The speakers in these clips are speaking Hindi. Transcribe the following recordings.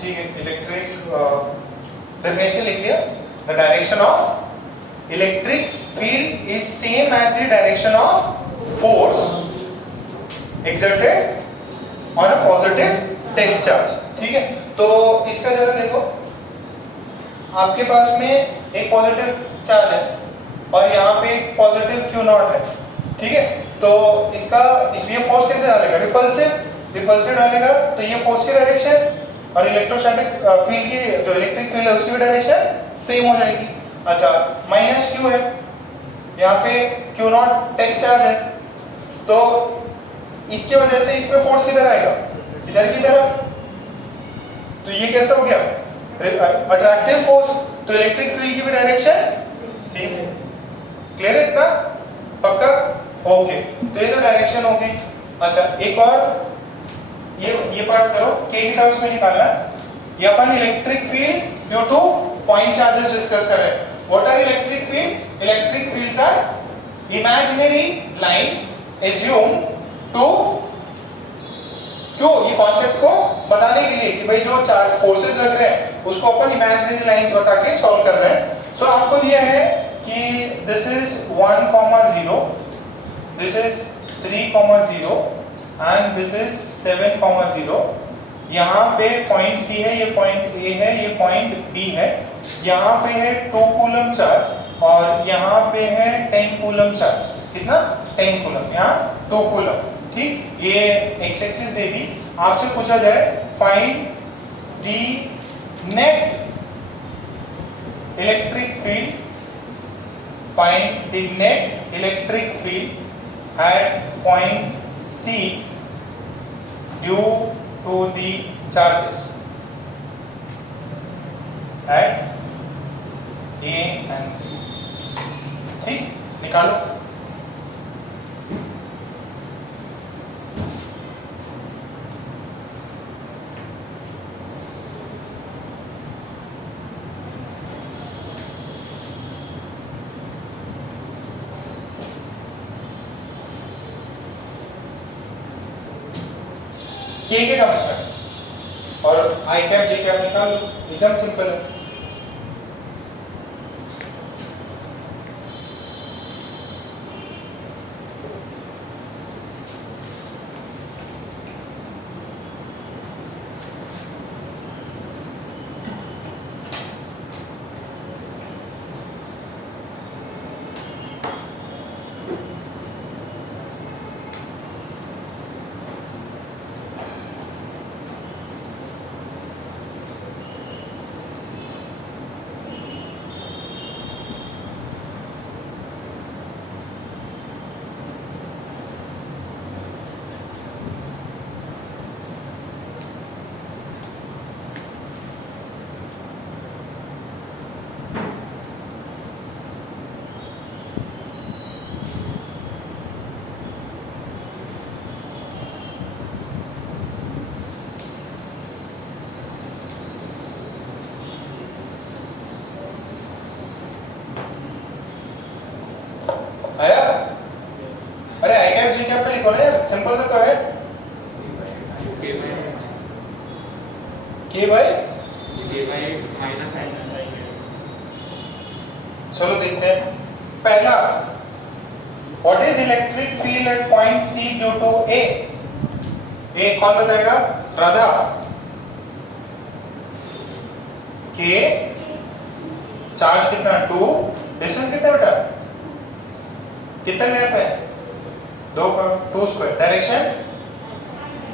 ठीक है, इलेक्ट्रिक डेफिनेशन लिख लिया। The direction of electric field is same as the direction of force exerted on a positive text charge। ठीक है, तो इसका जरा देखो, आपके पास में एक पॉजिटिव चार्ज है और यहाँ पे एक पॉजिटिव क्यू नॉट है। ठीक है, तो इसका इसमें फोर्स कैसे डालेगा? रिपल्सिव डालेगा, तो ये फोर्स की डायरेक्शन और इलेक्ट्रोस्टैटिक फील्ड की जो इलेक्ट्रिक फील्ड है उसकी भी डायरेक्शन सेम हो जाएगी। अच्छा, माइनस क्यू है, यहाँ पे क्यू नॉट टेस्ट चार्ज है, तो इसकी वजह से इसमें फोर्स किधर आएगा? इधर की तरफ। तो ये कैसा हो गया? अट्रैक्टिव फोर्स, तो इलेक्ट्रिक फील्ड की भी डायरेक्शन सेम है। क्लियर है इतना? पक्का? ओके, तो ये तो डायरेक्शन हो गई। अच्छा, एक और ये पार्ट करो, के की टर्म्स में निकालना। ये अपन electric field due to point charges discuss कर रहे हैं। What are electric field? Electric fields are imaginary lines assumed to, क्यों? ये कॉन्सेप्ट को बताने के लिए कि भाई जो चार फोर्सेस लग रहे हैं उसको अपन इमेजिनरी लाइंस बता के सॉल्व कर रहे हैं। सो आपको दिया है कि this is 1,0, this is 3,0 and this is 7,0। यहाँ पे पॉइंट सी है, ये पॉइंट ए है, ये पॉइंट बी है। यहाँ पे है 2 कूलम चार्ज और यहाँ पे है 10 कूलम चार्ज। कितना? 10 कूलम, यहाँ 2 कूलम। ठीक, ये एक्स एक्सिस दे दी। आपसे पूछा जाए find the net electric field, find the net electric field at point C due to the charges at A and B. ठीक, निकालो। के के टर्म्स में और आई कैप जे कैप निकाल, एकदम सिंपल है। आया? अरे आई कैप जी कैप पे लिखो ना यार, सिंपल सा तो है। के बाय माइनस आई। चलो देखते हैं। पहला, what is electric field at point C due to A? A कौन बताएगा? राधा। के चार्ज कितना? 2, डिस्टेंस कितना बेटा? कितना गैप है? 2 का 2 square. Direction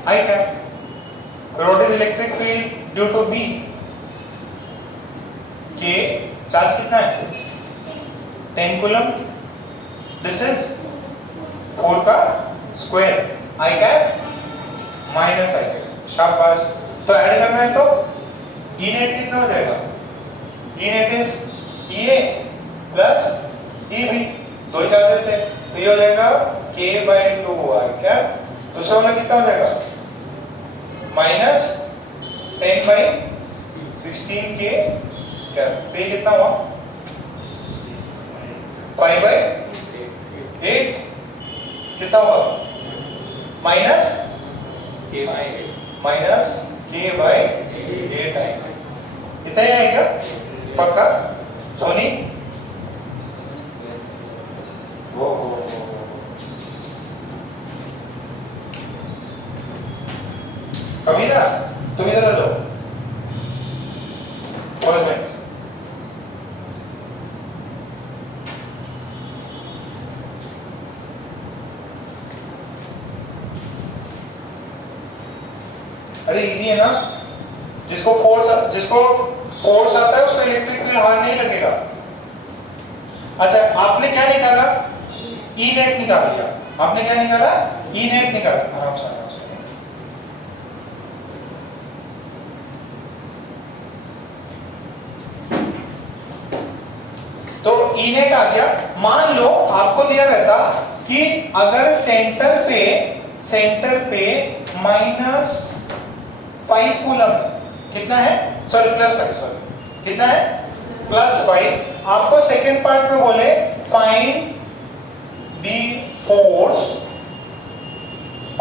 I cap. What is electric field due to B? के चार्ज कितना है? 10 कूलम, डिस्टेंस 4 का square, I cap minus I cap. शाबाश। तो ऐड करना है तो ई नेट कितना हो जाएगा? E net is E A plus E B, दो चार्जेस थे, तो ये हो जाएगा k बाय 2 आई कैप। दूसरा वाला कितना हो जाएगा? माइनस 10 बाई 16 के कैप। तो ये कितना हुआ? 5 बाई 8 कितना हुआ? माइनस के बाय माइनस k बाई 8 आएगा। इतना ही आएगा पक्का सोनी? वो कभी ना तुम इधर आ जाओ। अरे इजी है ना, जिसको फोर्स आता है उसको इलेक्ट्रिक फील्ड हार्ड नहीं लगेगा। अच्छा आपने क्या निकाला? ई नेट निकाल लिया। आपने क्या निकाला? ई नेट निकाला। आराम से आराम से। तो ई नेट आ गया। मान लो आपको दिया रहता कि अगर सेंटर पे -5 कूलम, कितना है? सॉरी +5, सॉरी कितना है? +5। आपको सेकेंड पार्ट में बोले find the force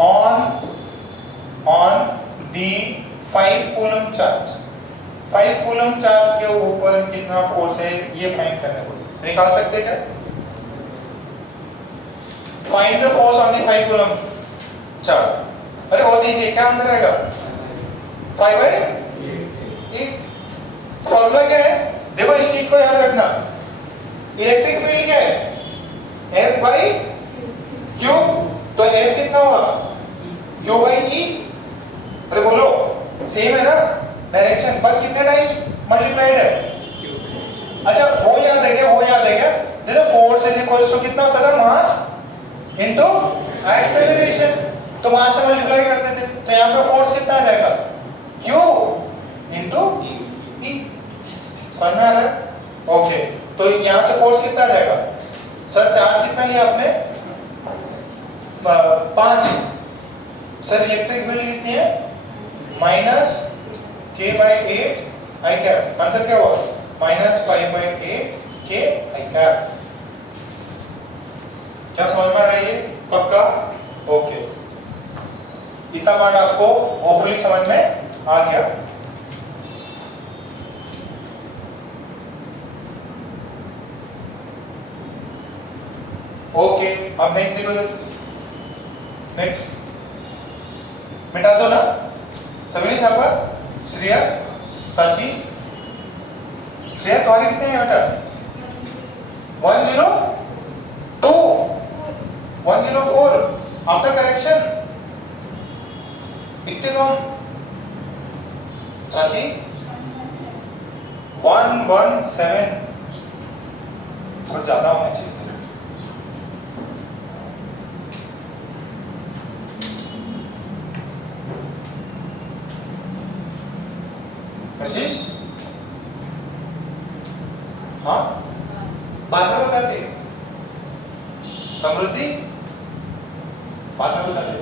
on the 5 coulomb charge. 5 coulomb charge के ऊपर कितना फोर्स है ये फाइंड करने को निकाल सकते क्या? Find the force on the 5 coulomb charge. अरे बहुत इजी है, क्या आंसर आएगा? 5/8। फॉर्मूला क्या है? देखो इस चीज को याद रखना। इलेक्ट्रिक फील्ड क्या है? F/Q। तो F कितना होगा? Q/E। अरे बोलो सेम है ना डायरेक्शन, बस कितने टाइम्स मल्टीप्लाइड है? अच्छा वो याद है क्या? जैसे फोर्स इज इक्वल्स टू कितना होता था? Mass into acceleration. तो मास से मल्टीप्लाई करते थे, तो यहाँ पे फोर्स कितना आ जाएगा? Q into E। समझ में आ रहा है? ओके, तो यहाँ से फोर्स कितना आ जाएगा? सर चार्ज कितना लिया आपने? 5। सर इलेक्ट्रिक फील्ड कितनी है? -K/8 I cap. आंसर क्या हुआ? -5/8 K I कैप। क्या समझ में आ रहा है ये? पक्का? ओके, इतना पार्ट आपको होपफुली समझ में आ गया। ओके, अब नेक्स्ट देखो। नेक्स्ट मिटा दो ना सभी ने छापा। श्रेया, साची, श्रेया तुम्हारे कितने हैं बेटा? 102, 104। आफ्टर करेक्शन इतने कम। साची 117, थोड़ा ज्यादा होना चाहिए। आशीष, हाँ बाद में बताते। समृद्धि बाद में बताते।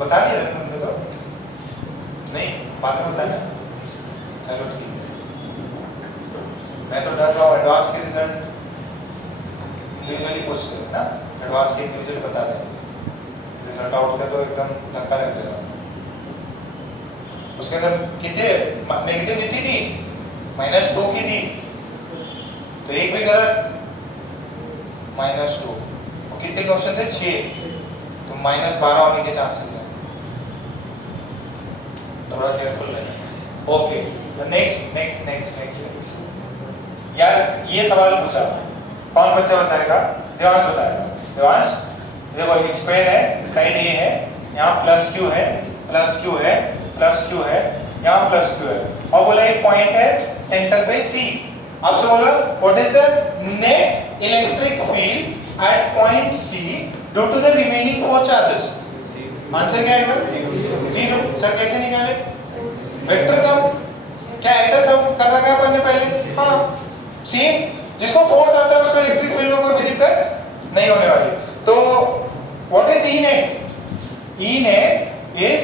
बता दिया तुमने तो नहीं, बाद में बताना। चलो ठीक है। मैं तो डर रहा हूँ एडवांस के रिजल्ट इंडिविजुअली पोस्ट करें ना। एडवांस के इंडिविजुअली बता दें, रिजल्ट आउट का तो एकदम धक्का लग जाएगा। उसके अंदर कितने नेगेटिव कितनी थी? -2 की थी, तो एक भी गलत। -2 और कितने क्वेश्चन थे? 6, तो -12 होने के चांसेस हैं। थोड़ा केयरफुल रहना। ओके, नेक्स्ट यार ये सवाल पूछा, कौन बच्चा बताएगा? देवांश बताएगा। देवांश देखो एक स्क्वायर है, साइड ए है, यहाँ +Q है, यहाँ +Q है, और बोला एक पॉइंट है सेंटर पे C। आपसे बोला what is the net electric field at point C due to the remaining 4 charges. Answer क्या आएगा? 0। सर कैसे निकाले? Vector sum. क्या ऐसा सम कर रखा है अपन ने पहले? हाँ सेम। जिसको फोर्स आता है उसको इलेक्ट्रिक फील्ड में कोई भी दिक्कत नहीं होने वाली। तो what is E net? E net is,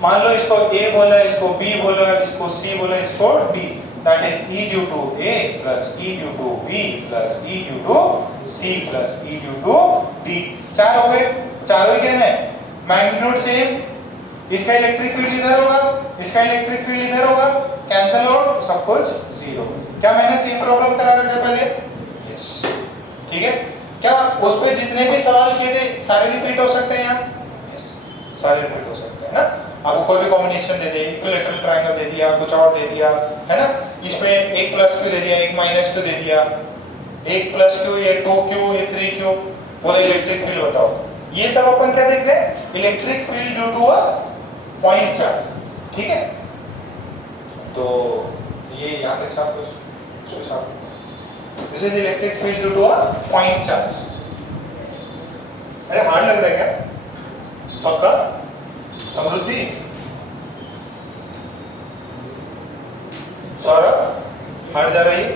मान लो इसको A बोला, इसको B बोला, इसको C बोला, इसको D। That is E due to A plus E due to B plus E due to C plus E due to D। 4 हो गए। चारों क्या है? मैग्नीट्यूड सेम, इसका इलेक्ट्रिक फील्ड इधर होगा, इसका इलेक्ट्रिक फील्ड इधर होगा, कैंसिल आउट, सब कुछ जीरो। क्या मैंने सेम प्रॉब्लम करा रखा है पहले? यस। ठीक है, क्या उस पे जितने भी सवाल किए थे सारे रिपीट हो सकते हैं यहाँ? यस, सारे रिपीट हो सकते हैं ना। आपको कोई भी कॉम्बिनेशन दे दिया, इक्विलैटरल ट्रायंगल दे दिया, कुछ और दे दिया, है ना, इसमें एक प्लस क्यू दे दिया, एक माइनस क्यू दे दिया, एक प्लस क्यू, ये 2q, ये 3q, बोले इलेक्ट्रिक फील्ड बताओ। ये सब अपन क्या देख रहे हैं? Electric field due to a point charge. ठीक है, तो ये यहाँ पे छाप दो, इसको छाप दो। This is electric field due to a point charge. अरे हार्ड लग रहा है क्या? पक्का? समृद्धि, सौरभ, हार्ड जा रही है?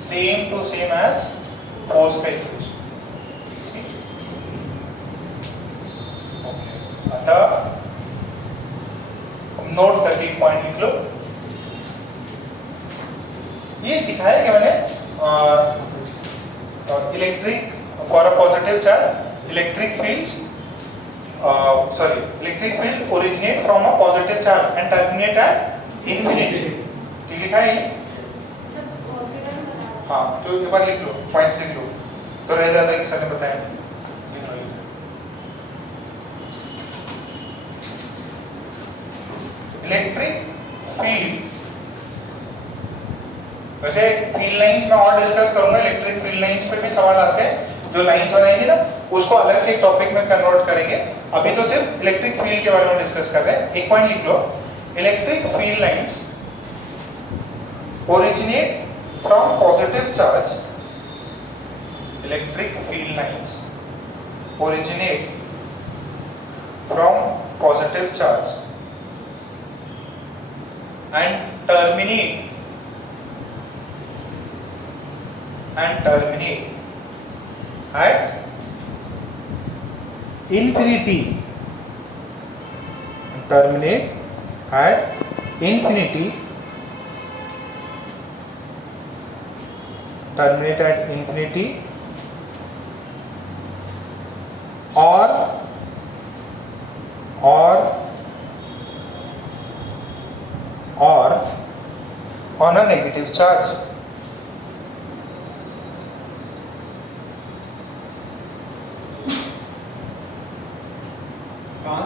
Same to same as force का इक्वेशन। अतः नोट करके एक पॉइंट लिख लो। ये दिखाया क्या मैंने? Electric for a positive charge, electric field electric field originate from a positive charge and terminate at infinity. ठीक लिखा है ये? हाँ, तो एक बार लिख लो, पॉइंट लिख लो, तो रह जाता है कि सर ने बताया। इलेक्ट्रिक फील्ड, वैसे फील्ड लाइंस में और डिस्कस करूंगा, इलेक्ट्रिक फील्ड लाइंस पे भी सवाल आते हैं, जो लाइंस बनाएंगे ना उसको अलग से एक टॉपिक में कन्वर्ट करेंगे। अभी तो सिर्फ इलेक्ट्रिक फील्ड के बारे में डिस्कस कर रहे हैं। एक पॉइंट लिख लो, electric field lines originate from positive charge, electric field lines originate from positive charge and terminate at infinity, terminate at infinity, terminate at infinity or on a negative charge। कहां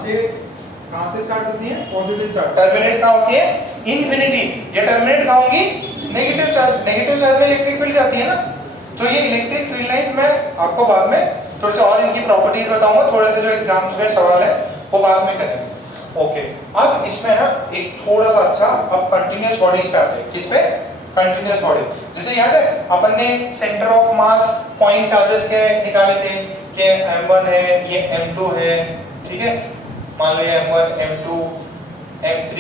से स्टार्ट होती है? Positive charge. टर्मिनेट कहां होती है? इंफिनिटी। ये टर्मिनेट कहां होंगी? Negative charge. नेगेटिव चार्ज में इलेक्ट्रिक फील्ड जाती है ना, तो ये इलेक्ट्रिक फील्ड लाइंस मैं आपको बाद में थोड़े से और इनकी प्रॉपर्टीज बताऊंगा, थोड़े से जो एग्जाम्स में सवाल है वो बाद में करेंगे। ओके, अब इसमें ना एक थोड़ा सा अच्छा, अब कंटीन्यूअस बॉडीज पे आते हैं। किस पे? Continuous body. जैसे याद है अपन ने centre of mass point charges के निकाले थे कि m1 है, ये m2 है, ठीक है, मान लो ये m1 m2 m3,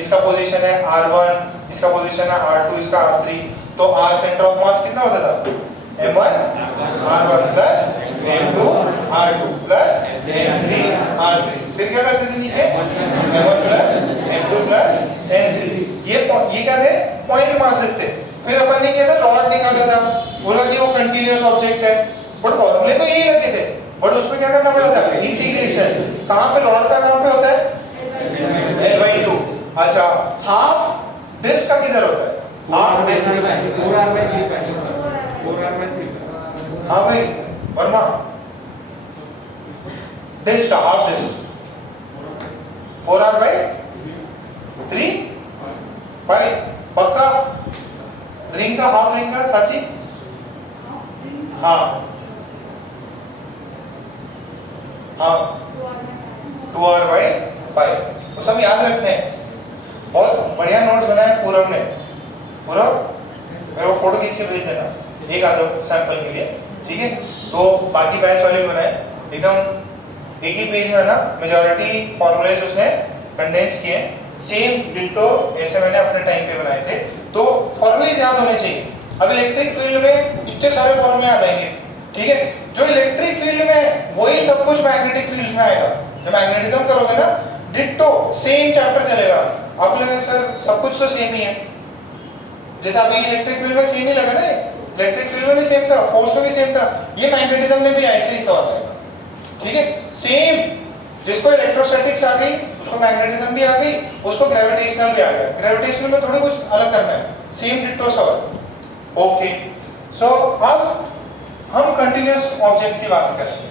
इसका पोजीशन है r1, इसका पोजीशन है r2, इसका r3, तो r सेंटर ऑफ मास कितना होता था? m1 r1 plus m2 r2 plus m3 r3। फिर क्या करते थे नीचे? m1 plus m2 plus m3। ये क्या थे? पॉइंट मासेस थे। फिर अपन ने किया था रॉड निकाला था, बोला कि वो कंटीन्यूअस ऑब्जेक्ट है, बट फॉर्मूले तो यही लगे थे, बट उसमें क्या करना पड़ा था? इंटीग्रेशन। कहां पे रॉड का कहां पे होता है? L/2। अच्छा, हाफ डिस्क का किधर होता है? Half disc 4r/3। हाँ भाई वर्मा, डिस्क का हाफ डिस्क 4r/3 भाई, पक्का? रिंग का हाफ, रिंग का साची? हाँ हाँ 2r/5। तो सब याद रखने हैं। बहुत बढ़िया नोट्स बनाए पूरब ने। पूरब मेरे को फोटो खींच के भेज देना एक आधा सैंपल के लिए, ठीक है? तो बाकी बैच वाले भी बनाए एकदम एक ही पेज में ना, मेजॉरिटी फॉर्मूलेज उसने कंडेंस किए। सेम डिट्टो ऐसे मैंने अपने टाइम पे बनाए थे। तो फॉर्मूले याद होने चाहिए। अब इलेक्ट्रिक फील्ड में इतने सारे फॉर्मूले आ जाएंगे, ठीक है। जो इलेक्ट्रिक फील्ड में वही सब कुछ मैग्नेटिक फील्ड में आएगा। जब मैग्नेटिज्म करोगे ना डिट्टो सेम चैप्टर चलेगा। आपको लगे सर सब कुछ तो सेम ही है, जैसे अभी इलेक्ट्रिक फील्ड में सेम ही लगा ना, इलेक्ट्रिक फील्ड में भी सेम था, फोर्स में भी सेम था, ये मैग्नेटिज्म में भी ऐसे ही सवाल आएगा, ठीक है। सेम जिसको इलेक्ट्रोस्टैटिक्स आ गई उसको मैग्नेटिज्म भी आ गई, उसको ग्रेविटेशनल भी आ गया। ग्रेविटेशनल में थोड़ी कुछ अलग करना है, सेम डिट्टो सवाल। ओके, सो अब हम कंटीन्यूअस ऑब्जेक्ट्स की बात करेंगे,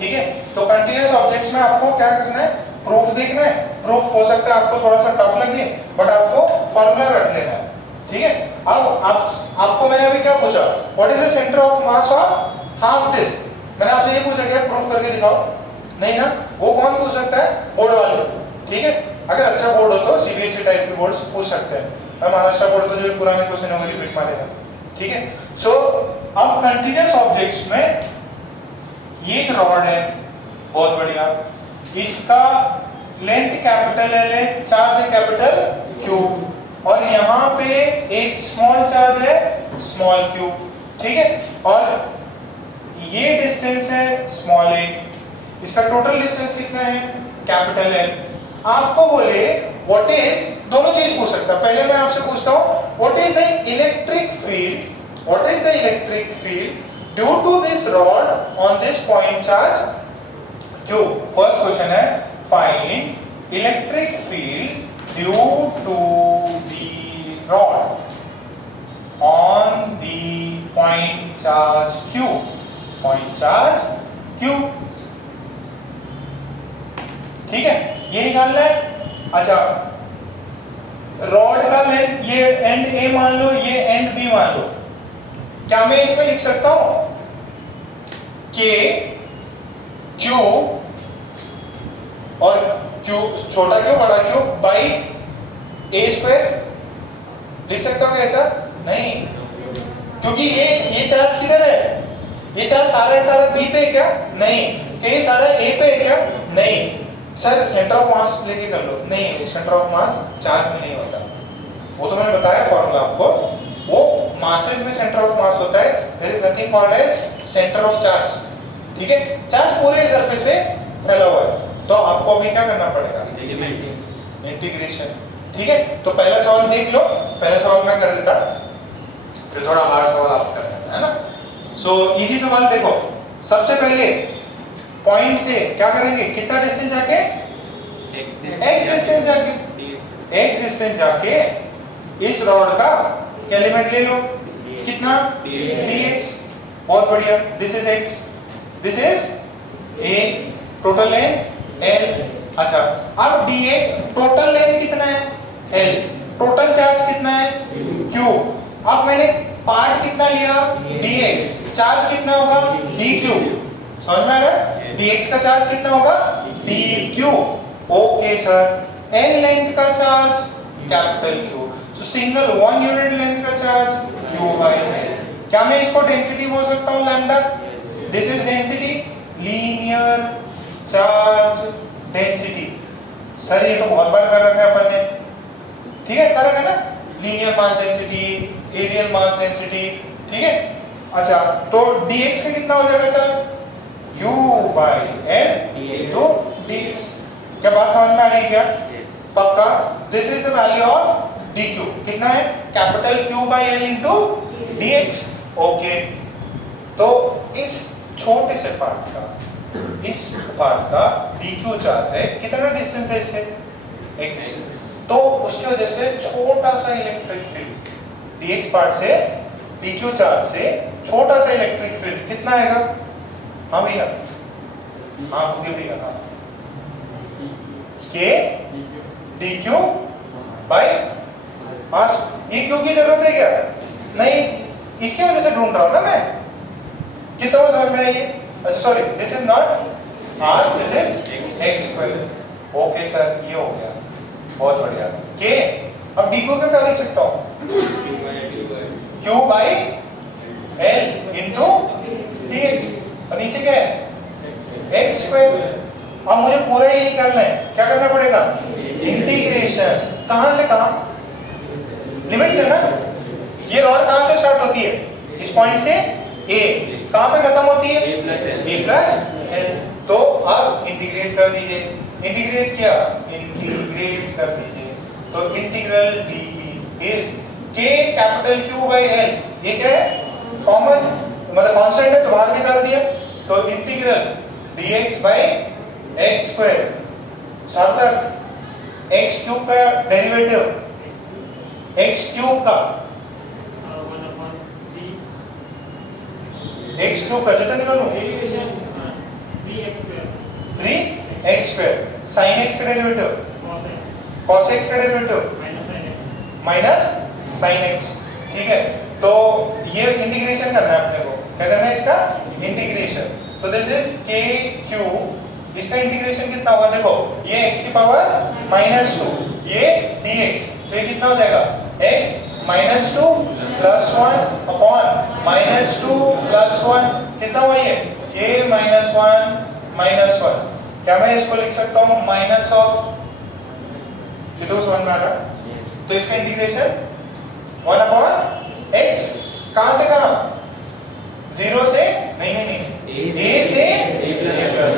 ठीक है। तो कंटीन्यूअस ऑब्जेक्ट्स में आपको क्या करना है, प्रूफ देखना है। प्रूफ हो सकता है आपको थोड़ा सा टफ लगे, बट आपको फॉर्मूला रख लेना है, ठीक है। अब आपको मैंने अभी क्या पूछा, what is the centre of mass of half disc. मैंने आपसे ये पूछा क्या प्रूफ करके दिखाओ, नहीं ना, वो कौन पूछ सकता है, बोर्ड वाले, ठीक है। अगर अच्छा बोर्ड हो तो सीबीएसई टाइप के बोर्ड पूछ सकते हैं। महाराष्ट्र बोर्ड तो जो पुराने क्वेश्चन होंगे रिपीट मारेगा, ठीक है। सो अब कंटीन्यूअस ऑब्जेक्ट्स में ये एक रॉड है, बहुत बढ़िया, इसका लेंथ कैपिटल एल है, चार्ज है कैपिटल क्यू, और यहाँ पे एक स्मॉल चार्ज है स्मॉल क्यू, ठीक है। और ये डिस्टेंस है स्मॉल ए, इसका टोटल डिस्टेंस कितना है कैपिटल एल। आपको बोले व्हाट इज, दोनों चीज पूछ सकता है। पहले मैं आपसे पूछता हूँ what is the electric field, what is the electric field due to this rod on this point charge Q. First question है find electric field due to the rod on the point charge Q, point charge Q, ठीक है। ये निकालना है। अच्छा, रॉड का लेंथ, ये एंड ए मान लो, ये एंड बी मान लो। क्या मैं इसमें लिख सकता हूं के क्यू और क्यू, छोटा क्यू बड़ा क्यू बाई ए स्क्वायर, लिख सकता हूं ऐसा? नहीं, क्योंकि ये चार्ज किधर है, ये चार्ज सारा बी पे है क्या? नहीं। क्या ये सारा ए पे है क्या? नहीं। सर सेंटर ऑफ मास लेके कर लो, नहीं, सेंटर ऑफ मास चार्ज में नहीं होता, वो तो मैंने बताया फॉर्मूला आपको, वो मासेस में सेंटर ऑफ मास होता है, there is nothing called as centre of charge, ठीक है। चार्ज पूरे सरफेस पे फैला हुआ है, तो आपको अभी क्या करना पड़ेगा, इंटीग्रेशन, ठीक है। तो पहला सवाल देख लो, पहला सवाल मैं कर देता, फिर थोड़ा हार्ड सवाल आप करना है ना। सो इजी सवाल देखो, सबसे पहले पॉइंट से क्या करेंगे, कितना डिस्टेंस जाके, x डिस्टेंस जाके, x डिस्टेंस जाके इस रॉड का क्या लिमिट ले लो, कितना, dx, बहुत बढ़िया, this is x, this is a, total length l। अच्छा, अब dx टोटल लेंथ कितना है l, टोटल चार्ज कितना है q। अब मैंने पार्ट कितना लिया dx, चार्ज कितना होगा dq, समझ में आ रहा है? dx का चार्ज कितना होगा dq। Okay sir, l length का चार्ज कैपिटल Q, तो सिंगल वन यूनिट लेंथ का चार्ज q बाय l। क्या मैं इसको डेंसिटी बोल सकता हूँ lambda, this is density, linear charge density. Sir ये तो बहुत बार कर रखा है अपन ने, ठीक है, कर रखा है ना, linear mass density, areal mass density, ठीक है। अच्छा, तो dx का कितना हो जाएगा charge, u by l into dx। क्या बात समझ में आ रही है क्या? पक्का। This is the value of dq, कितना है capital Q by l into dx। Okay, तो इस छोटे से पार्ट का, इस पार्ट का dq चार्ज है, कितना डिस्टेंस है इससे, x, तो उसकी वजह से छोटा सा इलेक्ट्रिक फील्ड dx पार्ट से dq चार्ज से छोटा सा इलेक्ट्रिक फील्ड कितना आएगा, हाँ भैया, हाँ भूखे भैया, हाँ, के dq बाय मास। ये क्यों की जरूरत है क्या, नहीं, इसकी वजह से ढूंढ रहा हूं ना मैं, कितना समझ में आइए। अच्छा sorry, this is not r, this is x square. Okay sir, ये हो गया, बहुत बढ़िया। के अब dq को क्या लिख सकता हूं, q by l into dx, और नीचे क्या है x स्क्वायर। अब मुझे पूरा ये निकालना है, क्या करना पड़ेगा, इंटीग्रेशन। कहां से कहां? लिमिट से ना। ये रॉड कहां से स्टार्ट होती है? इस पॉइंट से a, कहां पे खत्म होती है? a plus l। तो अब इंटीग्रेट कर दीजिए। इंटीग्रेट किया, इंटीग्रेट कर दीजिए, तो integral D is k capital Q by l। ये क्या है? कॉमन, मतलब कांस्टेंट है तो बाहर निकाल दिया, तो integral dx by x square सार्थक x क्यूब का डेरिवेटिव x क्यूब का x क्यूब का जितना निकालूं 3x स्क्वायर sin x का डेरिवेटिव cos x का डेरिवेटिव माइनस sin x। ठीक है, तो ये इंटीग्रेशन करना है अपने को। क्या करना है इसका? इंटीग्रेशन। तो दिस इज k क्यूब, इसका इंटीग्रेशन कितना होगा? देखो ये x की पावर -2, ये dx, तो ये कितना हो जाएगा? x -2 प्लस 1 अपॉन -2 प्लस 1 कितना हुआ ये? k -1 क्या मैं इसको लिख सकता हूँ माइनस ऑफ, ये तो समझ में आ रहा? तो इसका इंटीग्रेशन 1 अपॉन x, कहां से कहां? 0 से नहीं a से a प्लस।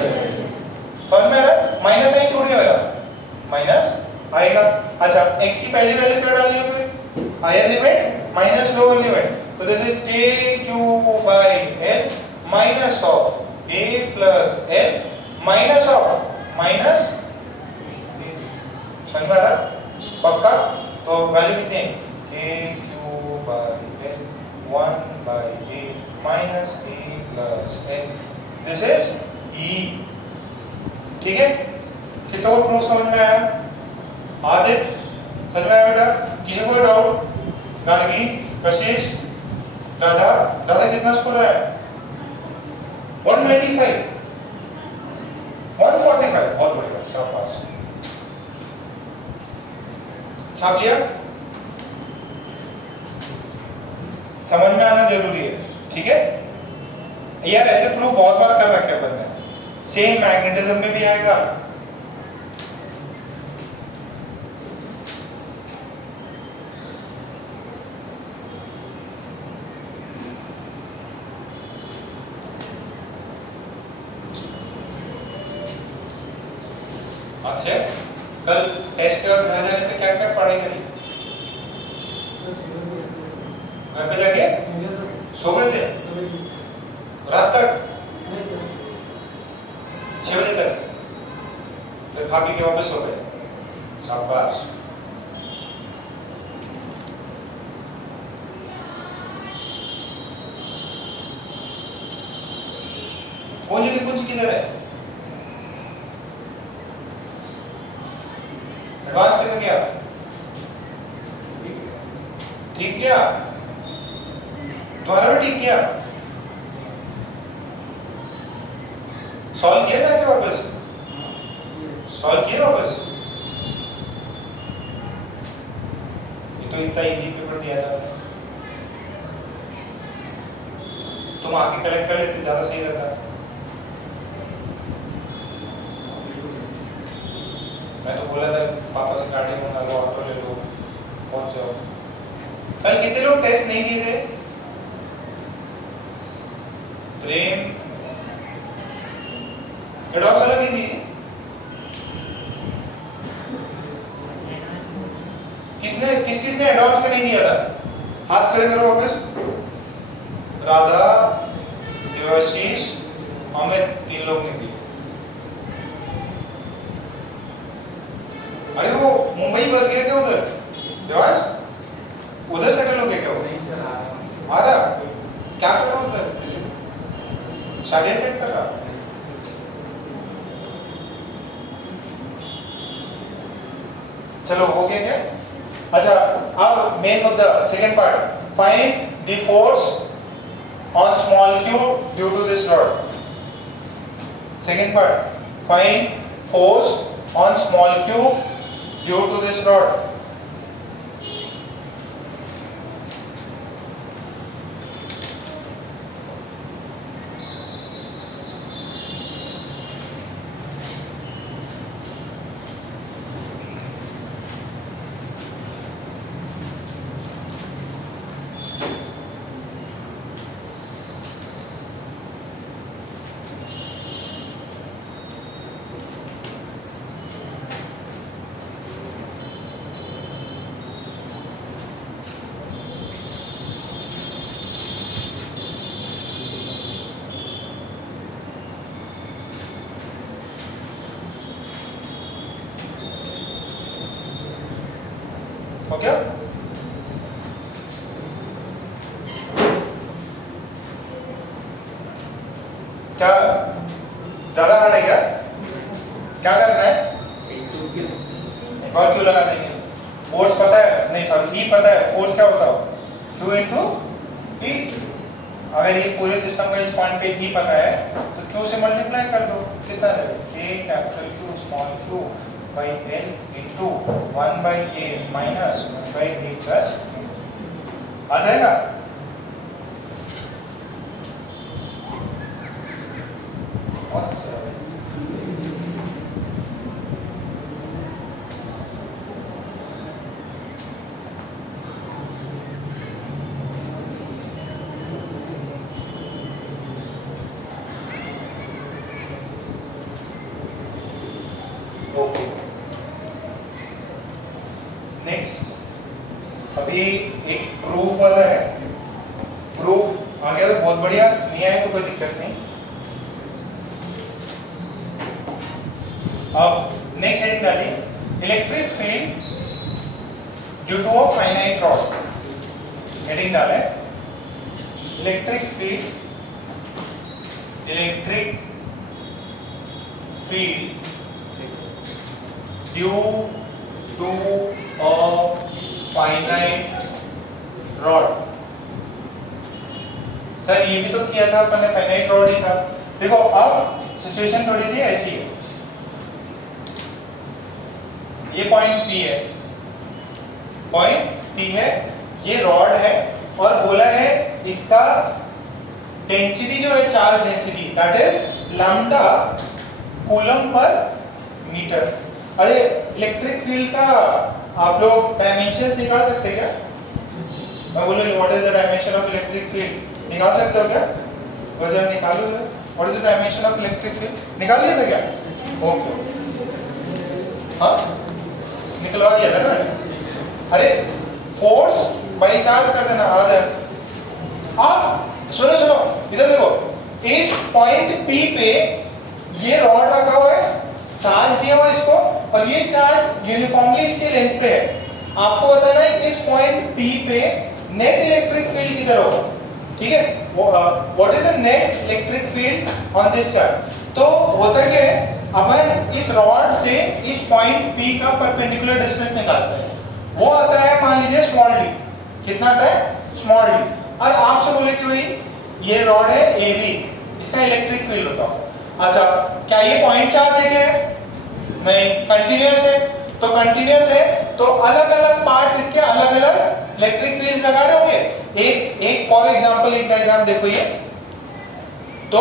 समझ में आ रहा? माइनस साइन छूट गया मेरा, माइनस आएगा। अच्छा, x की पहली वैल्यू क्या डालनी है फिर? Higher limit minus lower limit, तो this is k cube by l minus of a plus l minus of minus. समझ में आ रहा? पक्का? तो वैल्यू कितनी है? k cube by l 1 by a minus a plus l, this is e। ठीक है, कितना प्रूफ समझ में आया? आदित्य समझ में आया बेटा? किसी को डाउट? गानवी, कशिश, राधा कितना स्कोर आया? 195, 145, बहुत बढ़िया, शाबाश। छाप लिया? समझ में आना जरूरी है। ठीक है यार, ऐसे प्रूफ बहुत बार कर रखे अपन ने। सेम मैग्नेटिज्म में भी आएगा। अक्षय, कल टेस्ट के बाद घर जाने पे क्या क्या पढ़ाई करी? घर पे जाके सो गए थे रात तक 6 बजे तक, फिर खा पी के वापस सो गए। शाबाश। पूंजी निकुंज किधर है? एडवांस कैसे किया? ठीक किया? तुम्हारा भी ठीक किया? सॉल्व किया जाके वापस? सॉल्व किया वापस? ये तो इतना इजी पेपर दिया था, तुम आके कलेक्ट कर लेते, ज्यादा सही रहता। मैं तो बोला था पापा से गाड़ी मंगा लो, ऑटो ले लो, पहुंच जाओ। कल कितने लोग टेस्ट नहीं दिए थे? प्रेम एडवांस वाला नहीं दिए? किसने एडवांस का नहीं दिया था? हाथ खड़े करो वापस। राधा, देवाशीष, अमित, 3 लोग नहीं दिए। अरे वो मुंबई बस गए थे उधर, देवांश उधर सेटल हो गए क्या? वो आ रहा क्या कर रहा उधर? शादी अटेंड कर रहा? चलो हो गया क्या? अच्छा, अब मेन मुद्दा, second part, find the force on small q due to this rod. Second part, find force on small q due to this rod. Okay क्या ज्यादा हार्ड है क्या करना है एक और क्यों लगा देंगे फोर्स पता है नहीं सॉरी ई पता है फोर्स क्या होता है Q इनटू P अगर ये पूरे सिस्टम का इस पॉइंट पे ही पता है तो Q से मल्टीप्लाई कर दो कितना रहेगा K capital Q small q by L into 1 by A minus 1 by A plus आ जाएगा बहुत अच्छा ओके नेक्स्ट अभी एक प्रूफ वाला है प्रूफ आ गया तो बहुत बढ़िया नहीं आया तो कोई दिक्कत नहीं अब नेक्स्ट हेडिंग डालिए electric field due to a finite rod heading डाले electric field due to a finite rod sir ये भी तो किया था अपन ने फाइनाइट रॉड ही था देखो अब सिचुएशन थोड़ी सी ऐसी है ये पॉइंट P है ये रॉड है और बोला है इसका डेंसिटी जो है charge density that is lambda coulomb per metre अरे इलेक्ट्रिक फील्ड का आप लोग डायमेंशन निकाल सकते हैं क्या मैं बोलूं what is the dimension of electric field निकाल सकते हो क्या वजन निकालो what is the dimension of electric field निकाल लिया था क्या ओके हाँ निकलवा दिया था ना अरे फोर्स बाई चार्ज कर देना आ जाए आप सुनो इधर देखो इस पॉइंट P पे ये रॉड रखा हुआ है चार्ज दिया हुआ है इसको और ये चार्ज यूनिफॉर्मली इसके लेंथ पे है आपको बताना है इस पॉइंट P पे नेट इलेक्ट्रिक फील्ड किधर होगा ठीक है what is the net electric field on this charge तो होता क्या है अपन इस रॉड से इस पॉइंट P का परपेंडिकुलर डिस्टेंस निकालते हैं वो आता है मान लीजिए स्मॉल d कितना आता है स्मॉल d और आपसे बोले कि भाई ये रॉड है AB इसका इलेक्ट्रिक फील्ड बताओ अच्छा क्या ये पॉइंट चार्ज है क्या नहीं कंटीन्यूअस है तो कंटीन्यूअस है तो अलग अलग पार्ट्स इसके अलग अलग इलेक्ट्रिक फील्ड्स लगा रहे होंगे एक फॉर एग्जांपल एक डायग्राम देखो ये तो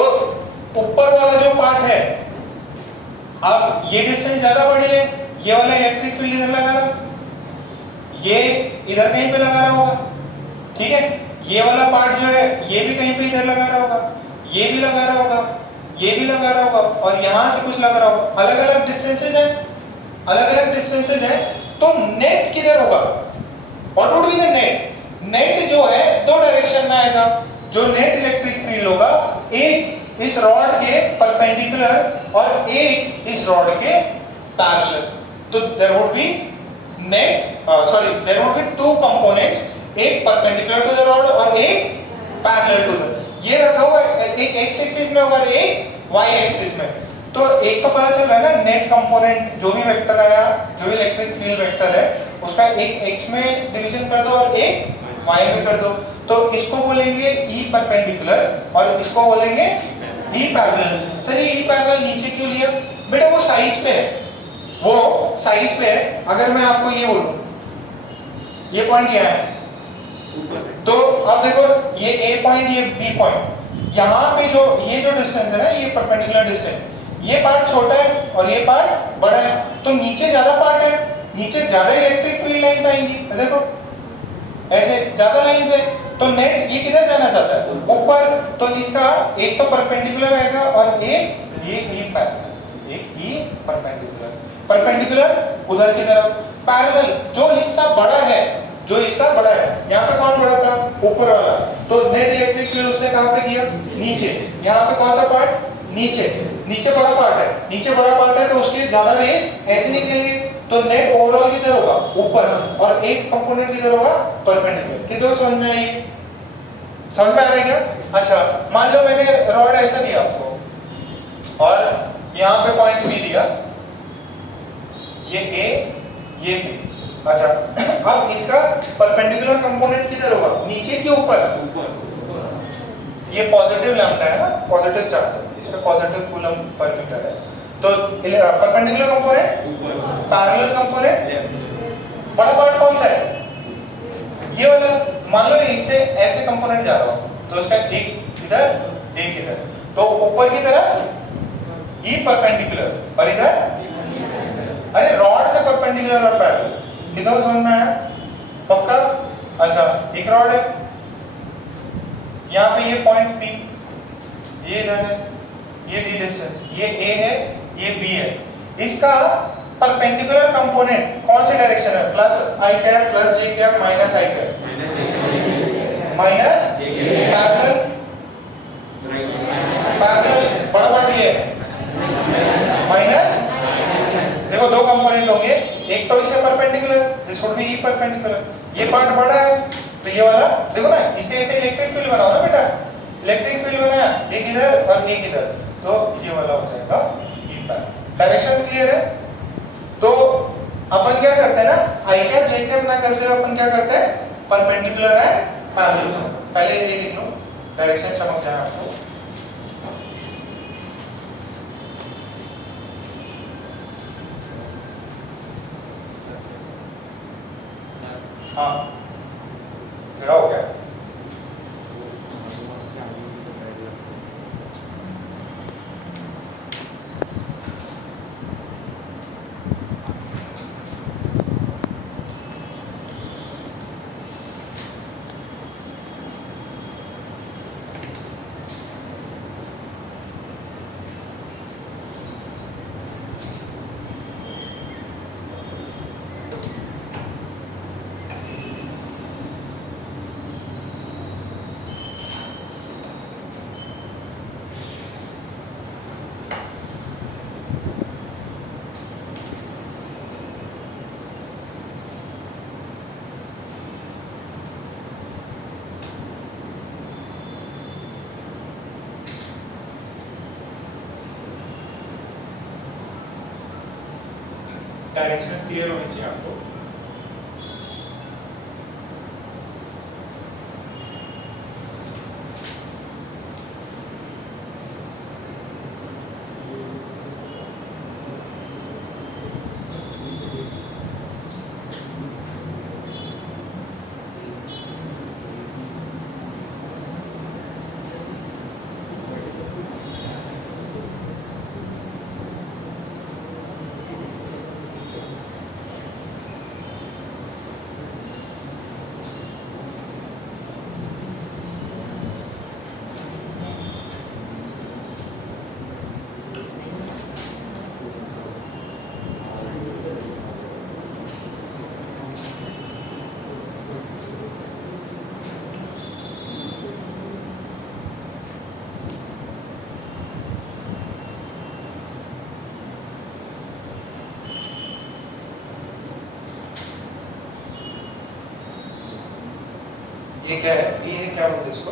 ऊपर वाला जो पार्ट है अब ये डिस्टेंस ज्यादा बड़ी है ये वाला इलेक्ट्रिक फील्ड इधर लगा रहा ये इधर कहीं पे लगा रहा होगा ठीक है ये वाला पार्ट जो है ये भी कहीं पे इधर लगा रहा होगा ये भी लगा रहा होगा ये भी लगा रहा होगा और यहां से कुछ लगा रहा होगा अलग अलग डिस्टेंसेज हैं तो नेट किधर होगा what would be the net जो है दो डायरेक्शन में आएगा जो नेट इलेक्ट्रिक फील्ड होगा एक इस रॉड के परपेंडिकुलर और एक इस रॉड के पैरेलल तो there would be there would be two components एक परपेंडिकुलर टू द रॉड और एक पैरेलल टू द ये रखा हुआ है एक x एक्सिस में होगा एक y एक्सिस में तो एक तो पता चल रहा है ना नेट कंपोनेंट जो भी वेक्टर आया जो भी इलेक्ट्रिक फील्ड वेक्टर है उसका एक x में डिवीजन कर दो और एक y में कर दो तो इसको बोलेंगे E परपेंडिकुलर और इसको बोलेंगे E पैरेलल सर ये E पैरेलल नीचे क्यों लिया बेटा वो साइज पे है अगर मैं आपको ये बोलूं ये पॉइंट क्या है तो अब देखो ये A पॉइंट ये B पॉइंट यहाँ पे जो ये जो डिस्टेंस है ना ये परपेंडिकुलर डिस्टेंस ये पार्ट छोटा है और ये पार्ट बड़ा है तो नीचे ज्यादा पार्ट है नीचे ज्यादा इलेक्ट्रिक फील्ड लाइंस आएंगी देखो ऐसे ज्यादा लाइंस है तो नेट ये किधर जाना चाहता है ऊपर तो इसका एक तो परपेंडिकुलर आएगा और एक ये परपेंडिकुलर उधर की तरफ पैरेलल जो हिस्सा बड़ा है यहाँ पे कौन बड़ा था ऊपर वाला तो नेट इलेक्ट्रिक फील्ड उसने कहां पे किया नीचे यहाँ पे कौन सा पार्ट नीचे बड़ा पार्ट है तो उसके ज्यादा रेस ऐसे निकलेंगे तो नेट ओवरऑल किधर होगा, ऊपर, और एक कंपोनेंट किधर होगा, परपेंडिकुलर। कितना समझ में आई, समझ में आ रहा है क्या? अच्छा मान लो मैंने रॉड ऐसा दिया आपको और यहाँ पे पॉइंट बी दिया, ये ए ये बी। अच्छा अब इसका परपेंडिकुलर कंपोनेंट किधर होगा, नीचे के ऊपर? ये पॉजिटिव लैम्डा है ना, पॉजिटिव चार्ज है, इसमें पॉजिटिव कूलम पर मीटर है। तो परपेंडिकुलर कंपोनेंट, पैरेलल कंपोनेंट, बड़ा पार्ट कौन सा है, ये वाला। मान लो इससे ऐसे कंपोनेंट जा रहा हो तो उसका एक इधर एक इधर, तो ऊपर की तरफ ई परपेंडिकुलर और इधर, अरे रॉड से परपेंडिकुलर और पैरेलल। कितना समझ में आया, पक्का? अच्छा एक रॉड है, यहाँ पे ये पॉइंट P, ये इधर है, ये d डिस्टेंस, ये A है, ये B है। इसका परपेंडिकुलर कंपोनेंट कौन से डायरेक्शन है, plus i cap plus j cap minus i cap minus parallel, parallel बड़ा पार्ट ये है माइनस। देखो दो कंपोनेंट होंगे, एक तो इससे perpendicular, this would be E perpendicular, ये पार्ट बड़ा है तो ये वाला, देखो ना इसे ऐसे इलेक्ट्रिक फील्ड बनाओ ना बेटा, इलेक्ट्रिक फील्ड बनाया एक इधर और एक इधर, तो ये वाला हो जाएगा ई पैरेलल। डायरेक्शंस क्लियर है? तो अपन क्या करते हैं ना, आई कैप जे कैप ना करते हुए अपन क्या करते हैं, परपेंडिकुलर एंड पैरेलल। पहले ये लिख लो, डायरेक्शन समझ जाए आपको। हाँ खड़ा हो गया। डायरेक्शंस क्लियर होनी चाहिए आपको। ये क्या है, ये क्या बोलते हैं इसको,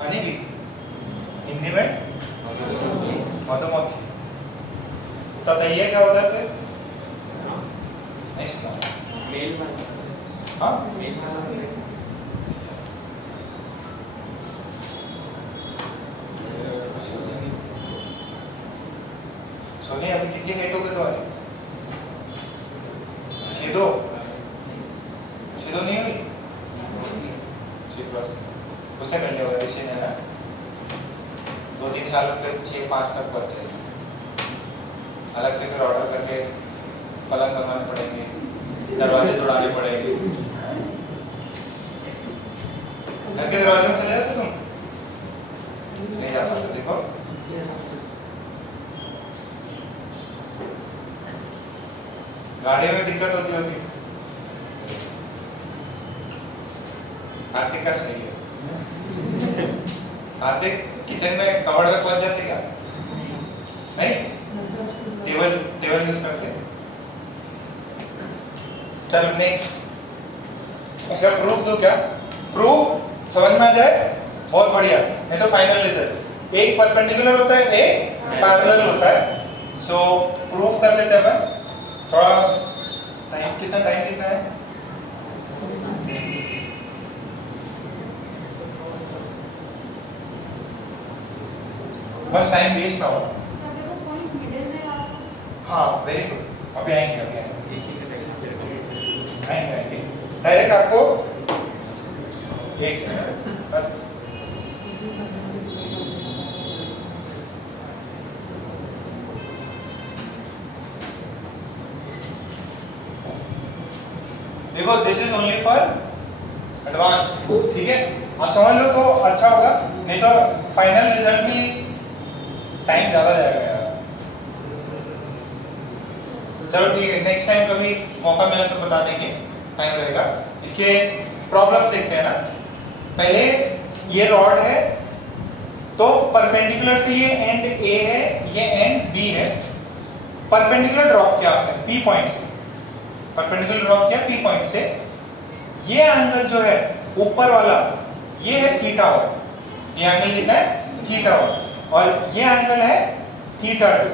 हनी बी, हिंदी में मधुमक्खी। तो ये क्या होता है फिर, नहीं सुना? हाँ सोनी अभी कितनी हेट हो गई तुम्हारी, 6-2 नहीं हुई, 6+ उसने कर लिया होगा, ऋषि ने ना 2-3 साल फिर 6-5 तक बढ़ जाएगी। अलग से फिर ऑर्डर करके पलंग बनवाने पड़ेंगे, दरवाजे तोड़ाने पड़ेंगे। घर के दरवाजे में चले जाते तुम, नहीं जा पाते। देखो गाड़ी में दिक्कत होती होगी, कार्तिक का सही है। कार्तिक किचन में कबड़ में पहुंच जाते क्या, नहीं? टेबल यूज करते, चलो नेक्स्ट, इसका प्रूफ दो क्या? प्रूफ समझ में आ जाए बहुत बढ़िया, नहीं तो फाइनल रिजल्ट एक परपेंडिकुलर होता है एक पैरेलल होता है। सो प्रूफ कर लेते हैं अपन। थोड़ा टाइम कितना है? बस टाइम वेस्ट ना हो। हाँ वेरी गुड, अभी आएंगे डायरेक्ट आपको एक सेकंड। देखो this is only for advance, ठीक है? आप समझ लो तो अच्छा होगा, नहीं तो फाइनल रिजल्ट भी टाइम ज्यादा जाएगा यार। चलो ठीक है, नेक्स्ट टाइम कभी मौका मिला तो बता देंगे, टाइम रहेगा। इसके प्रॉब्लम्स देखते हैं ना। पहले ये रॉड है तो परपेंडिकुलर से ये एंड ए है, ये एंड बी है। परपेंडिकुलर ड्रॉप किया आपने पी पॉइंट से, परपेंडिकुलर ड्रॉप किया पी पॉइंट से। ये एंगल जो है ऊपर वाला ये है थीटा 1, ये एंगल कितना है थीटा 1, और ये एंगल है theta 2,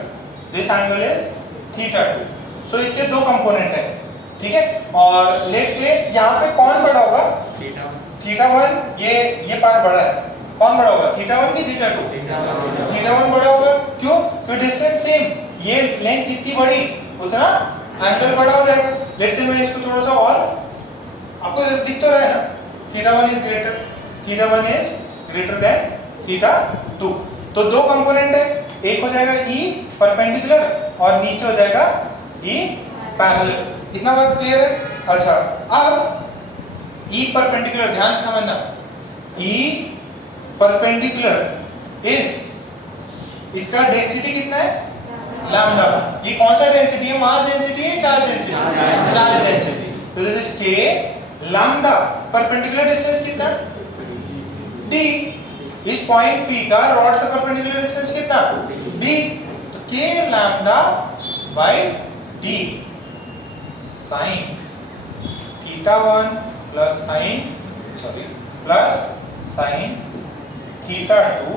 this angle is theta 2। सो इसके दो कंपोनेंट है, ठीक है? और लेट से यहाँ पे कौन बड़ा होगा? थीटा 1, ये पार्ट बड़ा है, कौन बड़ा होगा? थीटा 1 की थीटा 2? थीटा 1 बड़ा होगा। क्यों? क्योंकि डिस्टेंस सेम, ये लेंथ जितनी बड़ी उतना एंगल बड़ा हो जाएगा। लेट से मैं इसको थोड़ा सा और आपको दिख तो रहा है ना, theta 1 is greater than theta 2। तो दो कंपोनेंट है, एक हो जाएगा ई परपेंडिकुलर और नीचे हो जाएगा ई पैरेलल। इतना बात क्लियर है? अच्छा, अब ई परपेंडिकुलर ध्यान से समझना, ई परपेंडिकुलर इज, इसका डेंसिटी कितना है? लैम्डा। ये कौन सा डेंसिटी है? मास डेंसिटी है, चार्ज डेंसिटी? Charge density. तो दिस इज के लैम्डा। परपेंडिकुलर डिस्टेंस कितना? d। इस पॉइंट P का रॉड से परपेंडिकुलर डिस्टेंस कितना? d। तो k lambda by d sin theta 1 plus sin theta 2,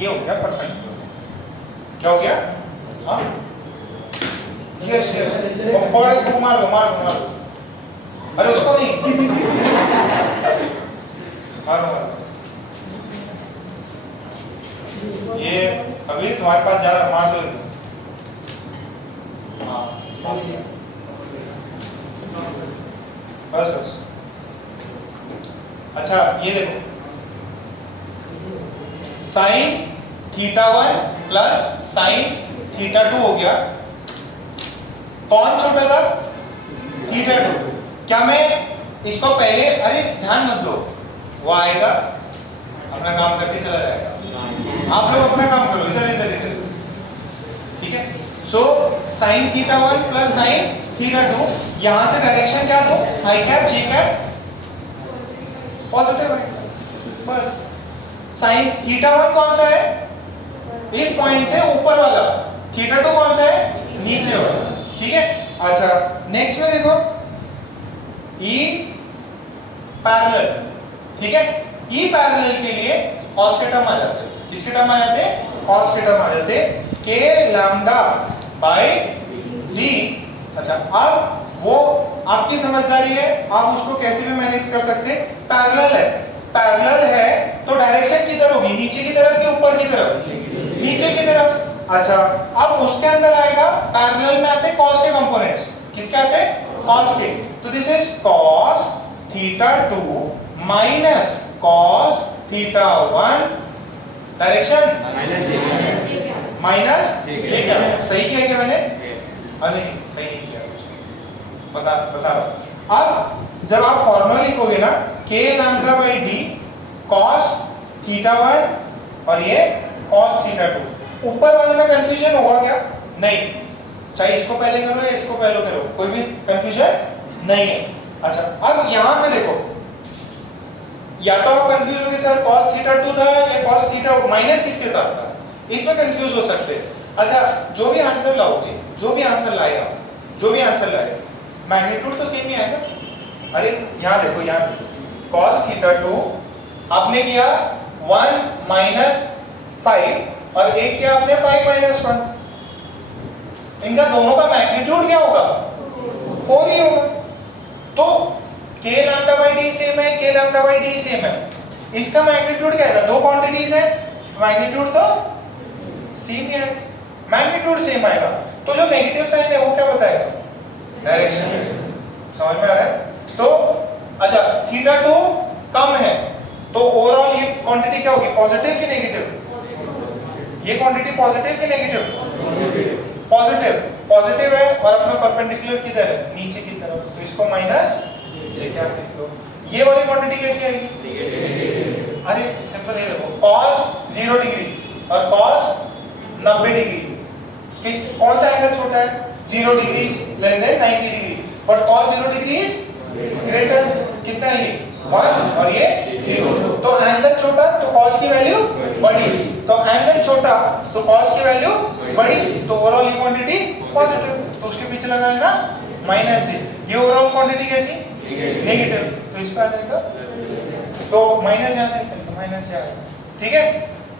ये हो गया परपेंडिकुलर। क्या हो गया? हाँ यस मार दो। अरे उसको नहीं मारो। ये अभी तुम्हारे पास जा रहा, मार दो। हाँ बस। अच्छा ये देखो, sign theta 1 plus sine theta 2 हो गया। कौन छोटा था? थीटा 2। क्या मैं इसको पहले, अरे ध्यान मत दो, वो आएगा अपना काम करके चला जाएगा, आप लोग अपना काम करो, इधर, ठीक है? So sine theta 1 plus sine theta 2, यहां से डायरेक्शन क्या दो? आई कैप जे कैप पॉजिटिव है, बस। साइन थीटा 1 कौन सा है? इस पॉइंट से ऊपर वाला। थीटा 2 कौन सा है? नीचे वाला, ठीक है? अच्छा नेक्स्ट में देखो, ई पैरेलल, ठीक है? ई पैरेलल के लिए cos के टर्म आ जाते हैं। किसके टर्म आ जाते हैं? cos के टर्म आ जाते हैं, k लैम्डा बाय d। अच्छा अब वो आपकी समझदारी है, आप उसको कैसे भी मैनेज कर सकते हैं। पैरेलल है तो डायरेक्शन किधर होगी? नीचे की तरफ कि ऊपर की तरफ? नीचे की तरफ। अच्छा अब उसके अंदर आएगा, पैरेलल में आते हैं cos के कंपोनेंट्स। किसके आते हैं? cos के। तो this is cos theta 2 minus cos theta 1, direction minus J क्या? सही किया क्या मैंने? नहीं सही नहीं किया, बता रहा। अब जब आप फॉर्मूला लिखोगे ना, k lambda by d cos theta 1 और ये cos थीटा 2, ऊपर वाले में कंफ्यूजन होगा क्या? नहीं, चाहे इसको पहले करो या इसको पहले करो, कोई भी कंफ्यूजन नहीं है। अच्छा अब यहां पे देखो, या तो आप कंफ्यूज होगे सर cos थीटा 2 था या cos थीटा माइनस किसके साथ था, इसमें कंफ्यूज हो सकते हैं। अच्छा जो भी आंसर लाओगे, जो भी आंसर लाए, मैग्नीट्यूड तो सेम ही आएगा। अरे यहाँ देखो, यहाँ देखो cos थीटा 2 आपने किया 1 माइनस 5 और एक किया आपने 5 माइनस 1, इनका दोनों का मैग्नीट्यूड क्या होगा? 4 ही होगा। तो k lambda by D same है, k lambda by D same है, इसका मैग्नीट्यूड क्या है? दो क्वांटिटीज है, मैग्नीट्यूड तो सेम ही है, मैग्नीट्यूड सेम आएगा। तो जो नेगेटिव साइन है वो क्या बताएगा? डायरेक्शन। समझ में आ रहा है? तो अच्छा, थीटा 2 कम है तो ओवरऑल ये क्वांटिटी क्या होगी? पॉजिटिव कि नेगेटिव? ये क्वांटिटी पॉजिटिव कि नेगेटिव? पॉजिटिव। पॉजिटिव है और अपना परपेंडिकुलर किधर है? नीचे की तरफ, तो इसको माइनस ये क्या लिख दो। ये वाली क्वांटिटी कैसी आएगी? अरे सिंपल है, देखो cos 0 डिग्री और cos 90 डिग्री, किस कौन सा एंगल छोटा है? 0 degree less than 90 degree, but cos 0 degree is greater, कितना है ये? 1 और ये 0। तो एंगल छोटा तो cos की वैल्यू बड़ी, तो एंगल छोटा तो cos की वैल्यू बड़ी, तो ओवरऑल ये क्वांटिटी पॉजिटिव, तो उसके पीछे लगाएंगे ना माइनस है। ये ओवरऑल क्वांटिटी कैसी? नेगेटिव, तो इस पे आ जाएगा, तो माइनस यहाँ से माइनस से आएगा। ठीक है,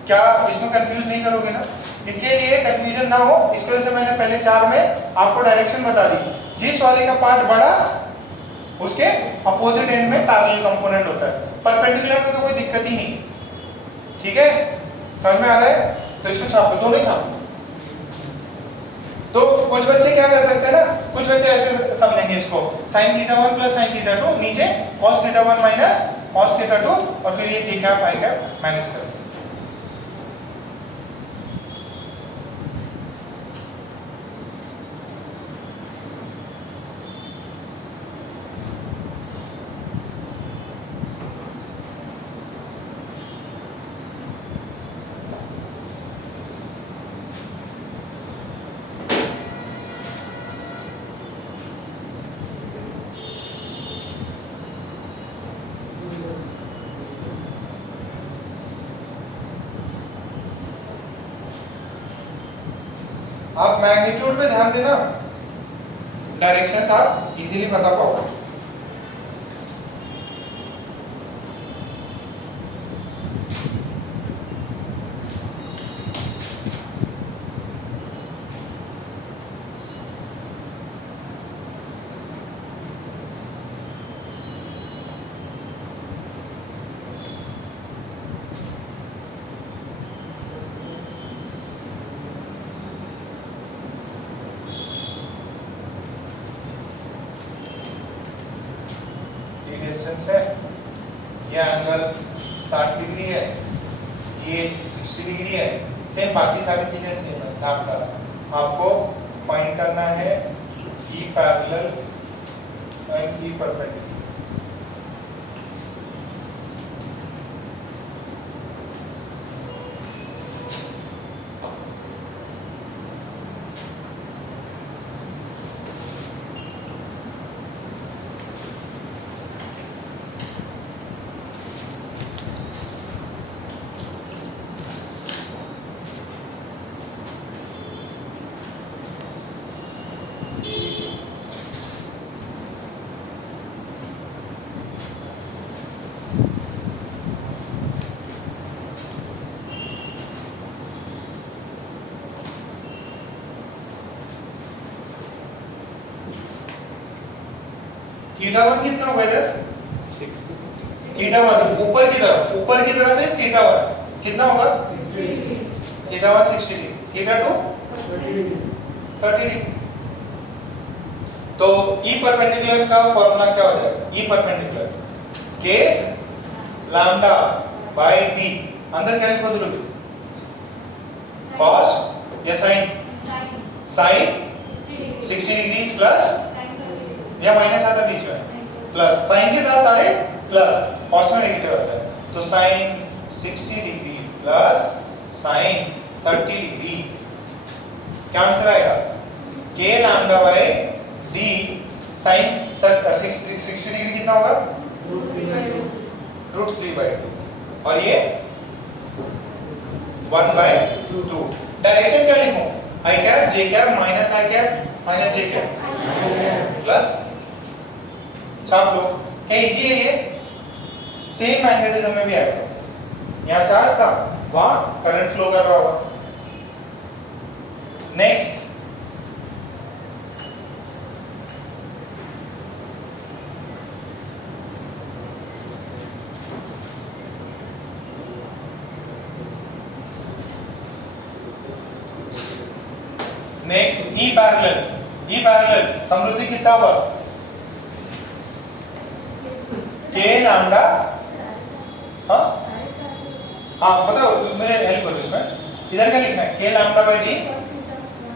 क्या इसमें कंफ्यूज नहीं करोगे ना? इसके लिए कंफ्यूजन ना हो इस वजह से मैंने पहले 4 में आपको डायरेक्शन बता दी। जिस वाले का पार्ट बड़ा उसके अपोजिट एंड में पैरेलल कंपोनेंट होता है, परपेंडिकुलर में तो कोई दिक्कत ही नहीं। ठीक है, समझ में आ रहा है? तो इसको छाप लो, दोनों ही छाप लो। तो कुछ बच्चे क्या कर सकते हैं ना, कुछ बच्चे ऐसे समझेंगे इसको, sin theta 1 plus sin theta 2, नीचे cos theta 1 minus cos theta 2 और फिर ये j cap i cap minus कर। आप मैग्नीट्यूड पे ध्यान देना, डायरेक्शंस आप इजीली बता पाओगे। डिस्टेंस है, ये एंगल 60 डिग्री है, ये 60 डिग्री है, सेम बाकी सारी चीजें सेम है। आपको फाइंड करना है E parallel and E perpendicular. Theta 1 कितना होगा इधर? थीटा 1 ऊपर की तरफ है थीटा 1 कितना होगा? Theta 1 60 degree, theta 2 30 degree. तो ई परपेंडिकुलर का फॉर्मूला क्या हो जाएगा? ई परपेंडिकुलर के लैम्डा बाय डी, अंदर क्या लिखो दोगे? cos या sin? sin 60 डिग्री प्लस या माइनस आता बीच में, प्लस साइन के साथ सारे प्लस, cos में नेगेटिव आता है, तो sine 60 degree plus sine 30 degree, क्या आंसर आएगा? k lambda by d sine 60 degree कितना होगा? √3/2 और ये 1/2। डायरेक्शन क्या लिखूं? i cap j cap minus i cap minus j cap plus छाप लो। क्या इजी है ये? सेम मैग्नेटिज्म में भी आएगा। यहाँ चार्ज था, वहां करंट फ्लो कर रहा होगा। Next, E parallel. E parallel Samriddhi कितना होगा? के लैम्डा, हाँ हाँ बताओ, मुझे हेल्प करो इसमें। इधर क्या लिखना है? के lambda by D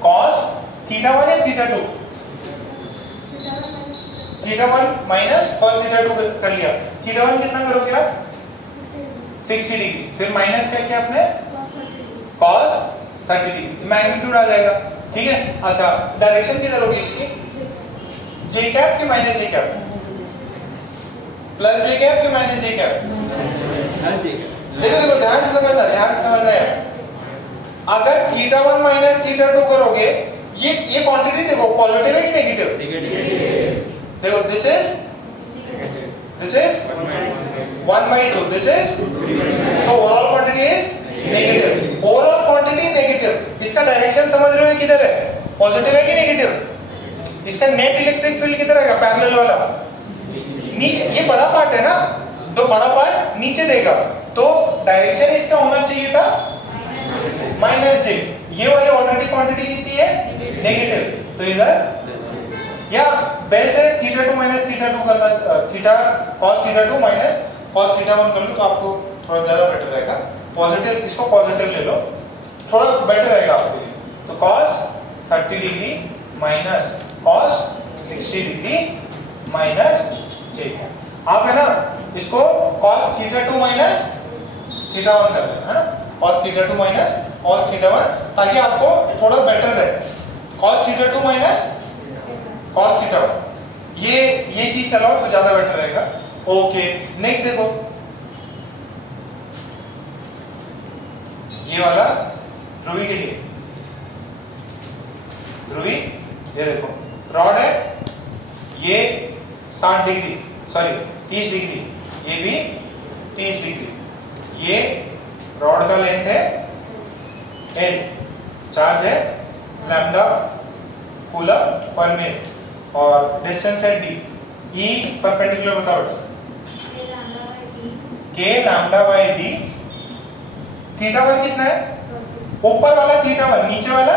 cos theta 1 या theta 2? Theta 1 minus cos theta 2 कर लिया। थीटा 1 कितना करोगे आप? 60 डिग्री। फिर माइनस क्या किया आपने? Cos 30 degree. मैग्नीट्यूड आ जाएगा, ठीक है। अच्छा, डायरेक्शन किधर होगी इसकी? जे कैप की माइनस जे कैप? प्लस जे कैप की माइनस जे कैप? देखो देखो ध्यान से समझना, ध्यान से समझना है। अगर थीटा 1 माइनस थीटा 2 करोगे, ये क्वांटिटी देखो पॉजिटिव है कि नेगेटिव? देखो दिस इज 1/2, दिस इज, तो overall quantity is negative. Overall quantity negative. इसका डायरेक्शन समझ रहे हो किधर है? पॉजिटिव है कि नेगेटिव? इसका नेट इलेक्ट्रिक फील्ड किधर आएगा? पैरेलल वाला नीचे। ये बड़ा पार्ट है ना, तो बड़ा पार्ट नीचे देगा, तो डायरेक्शन इसका होना चाहिए था माइनस जे। ये वाली ऑलरेडी क्वांटिटी कितनी है? नेगेटिव, तो इधर या बेस्ट है थीटा 2 माइनस थीटा 2 करना, theta cos theta 2 minus cos theta 1 कर लो, तो आपको थोड़ा ज्यादा बेटर रहेगा। पॉजिटिव, इसको पॉजिटिव ले लो, थोड़ा बेटर रहेगा आपके लिए। तो cos 30 degree minus cos 60 degree minus J. आप है ना इसको cos थीटा 2 माइनस थीटा 1 कर लेना, है ना? cos theta 2 minus cos theta 1, ताकि आपको थोड़ा बेटर रहे। cos theta 2 minus cos theta 1, ये चीज चलाओ तो ज्यादा बेटर रहेगा। ओके, नेक्स्ट देखो, ये वाला ध्रुवी के लिए। ध्रुवी, ये देखो रॉड है, ये 60 डिग्री, सॉरी 30 डिग्री, ये भी 30 डिग्री। ये रॉड का लेंथ है L, चार्ज है लैम्डा कूलम पर मिनट, और डिस्टेंस है d। E परपेंडिकुलर बताओ बेटा। K lambda by d। Theta 1 कितना है? ऊपर वाला थीटा 1, नीचे वाला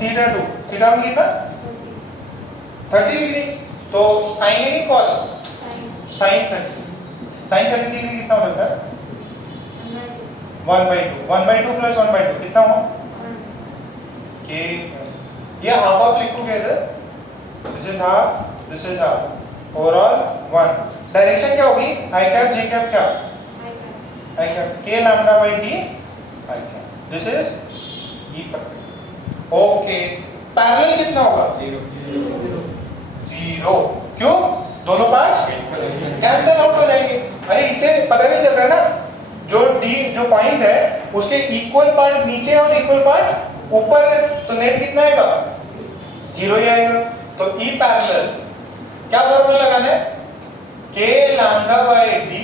थीटा 2। थीटा 1 कितना? 30 डिग्री। तो साइन है कि कॉस? साइन 30। साइन 30 डिग्री कितना हो सकता है? 1/2। 1/2 प्लस 1/2 कितना हुआ? K। ये हाफ ऑफ लिखोगे इधर, this is half, this is half, overall 1। Direction क्या होगी? आई कैप जे कैप क्या? I cap. K lambda by d I cap, this is E perpendicular. Okay, parallel कितना होगा? 0। क्यों? दोनों पार्ट्स कैंसिल आउट हो जाएंगे। अरे इसे पता नहीं चल रहा है ना, जो D जो पॉइंट है उसके इक्वल पार्ट नीचे और इक्वल पार्ट ऊपर है, तो नेट कितना आएगा? 0 ही आएगा। तो E पैरेलल क्या फॉर्मूला लगाना है? K lambda by d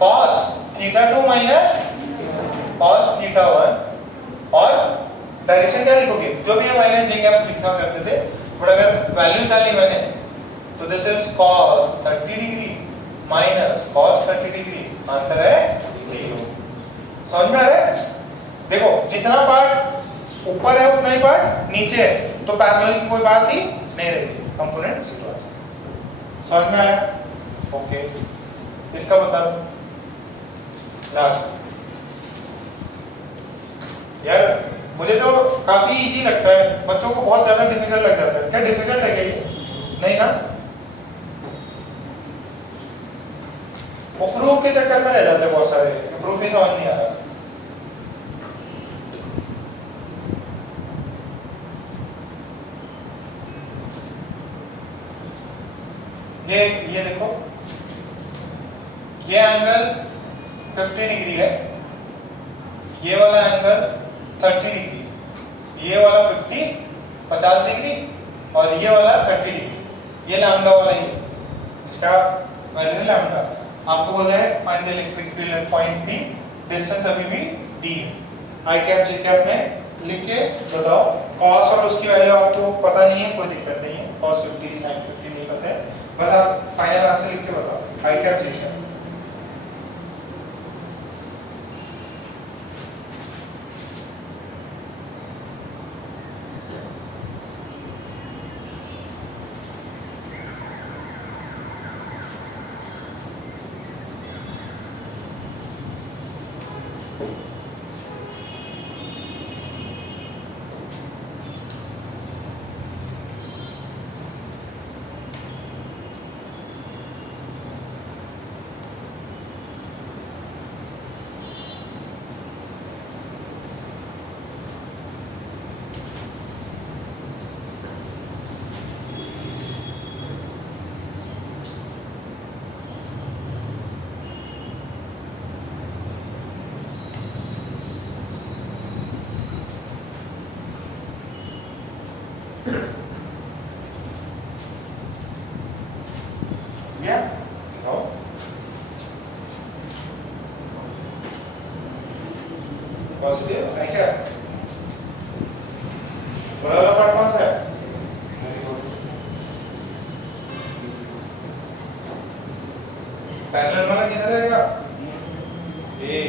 cos theta 2 minus cos theta 1, और डायरेक्शन क्या लिखोगे? जो भी है माइनस जे कैप लिखा करते थे, बट अगर वैल्यूज डाली मैंने, तो this is cos 30 degree minus cos 30 degree, answer है 0। समझ में आ रहा है? देखो जितना पार्ट ऊपर है उतना ही पार्ट नीचे है, तो पैरेलल की कोई बात ही नहीं रहेगी, कंपोनेंट 0 आ जाएगा। समझ में आया? ओके, इसका बता दो लास्ट। यार मुझे तो काफी इजी लगता है, बच्चों को बहुत ज्यादा डिफिकल्ट लग जाता है। क्या डिफिकल्ट है क्या ये? नहीं ना? वो प्रूफ के चक्कर में रह जाते हैं बहुत सारे, प्रूफ ही समझ नहीं आ रहा। ये देखो, ये एंगल 50 डिग्री है, ये वाला एंगल 30 डिग्री, ये वाला 50 डिग्री, और ये वाला 30 डिग्री। ये लैम्डा वाला ही, इसका वैल्यू है लैम्डा। आपको बोला है find the electric field at point P, distance अभी भी d है। आई कैप जे कैप में लिख के बताओ। cos और उसकी वैल्यू आपको पता नहीं है, कोई दिक्कत नहीं है, cos 50 sin 50 नहीं पता है, बस आप फाइनल आंसर लिख के बताओ आई कैप जे कैप। पॉजिटिव है क्या? बड़ा वाला पार्ट कौन सा है? पैरेलल वाला किधर रहेगा? ये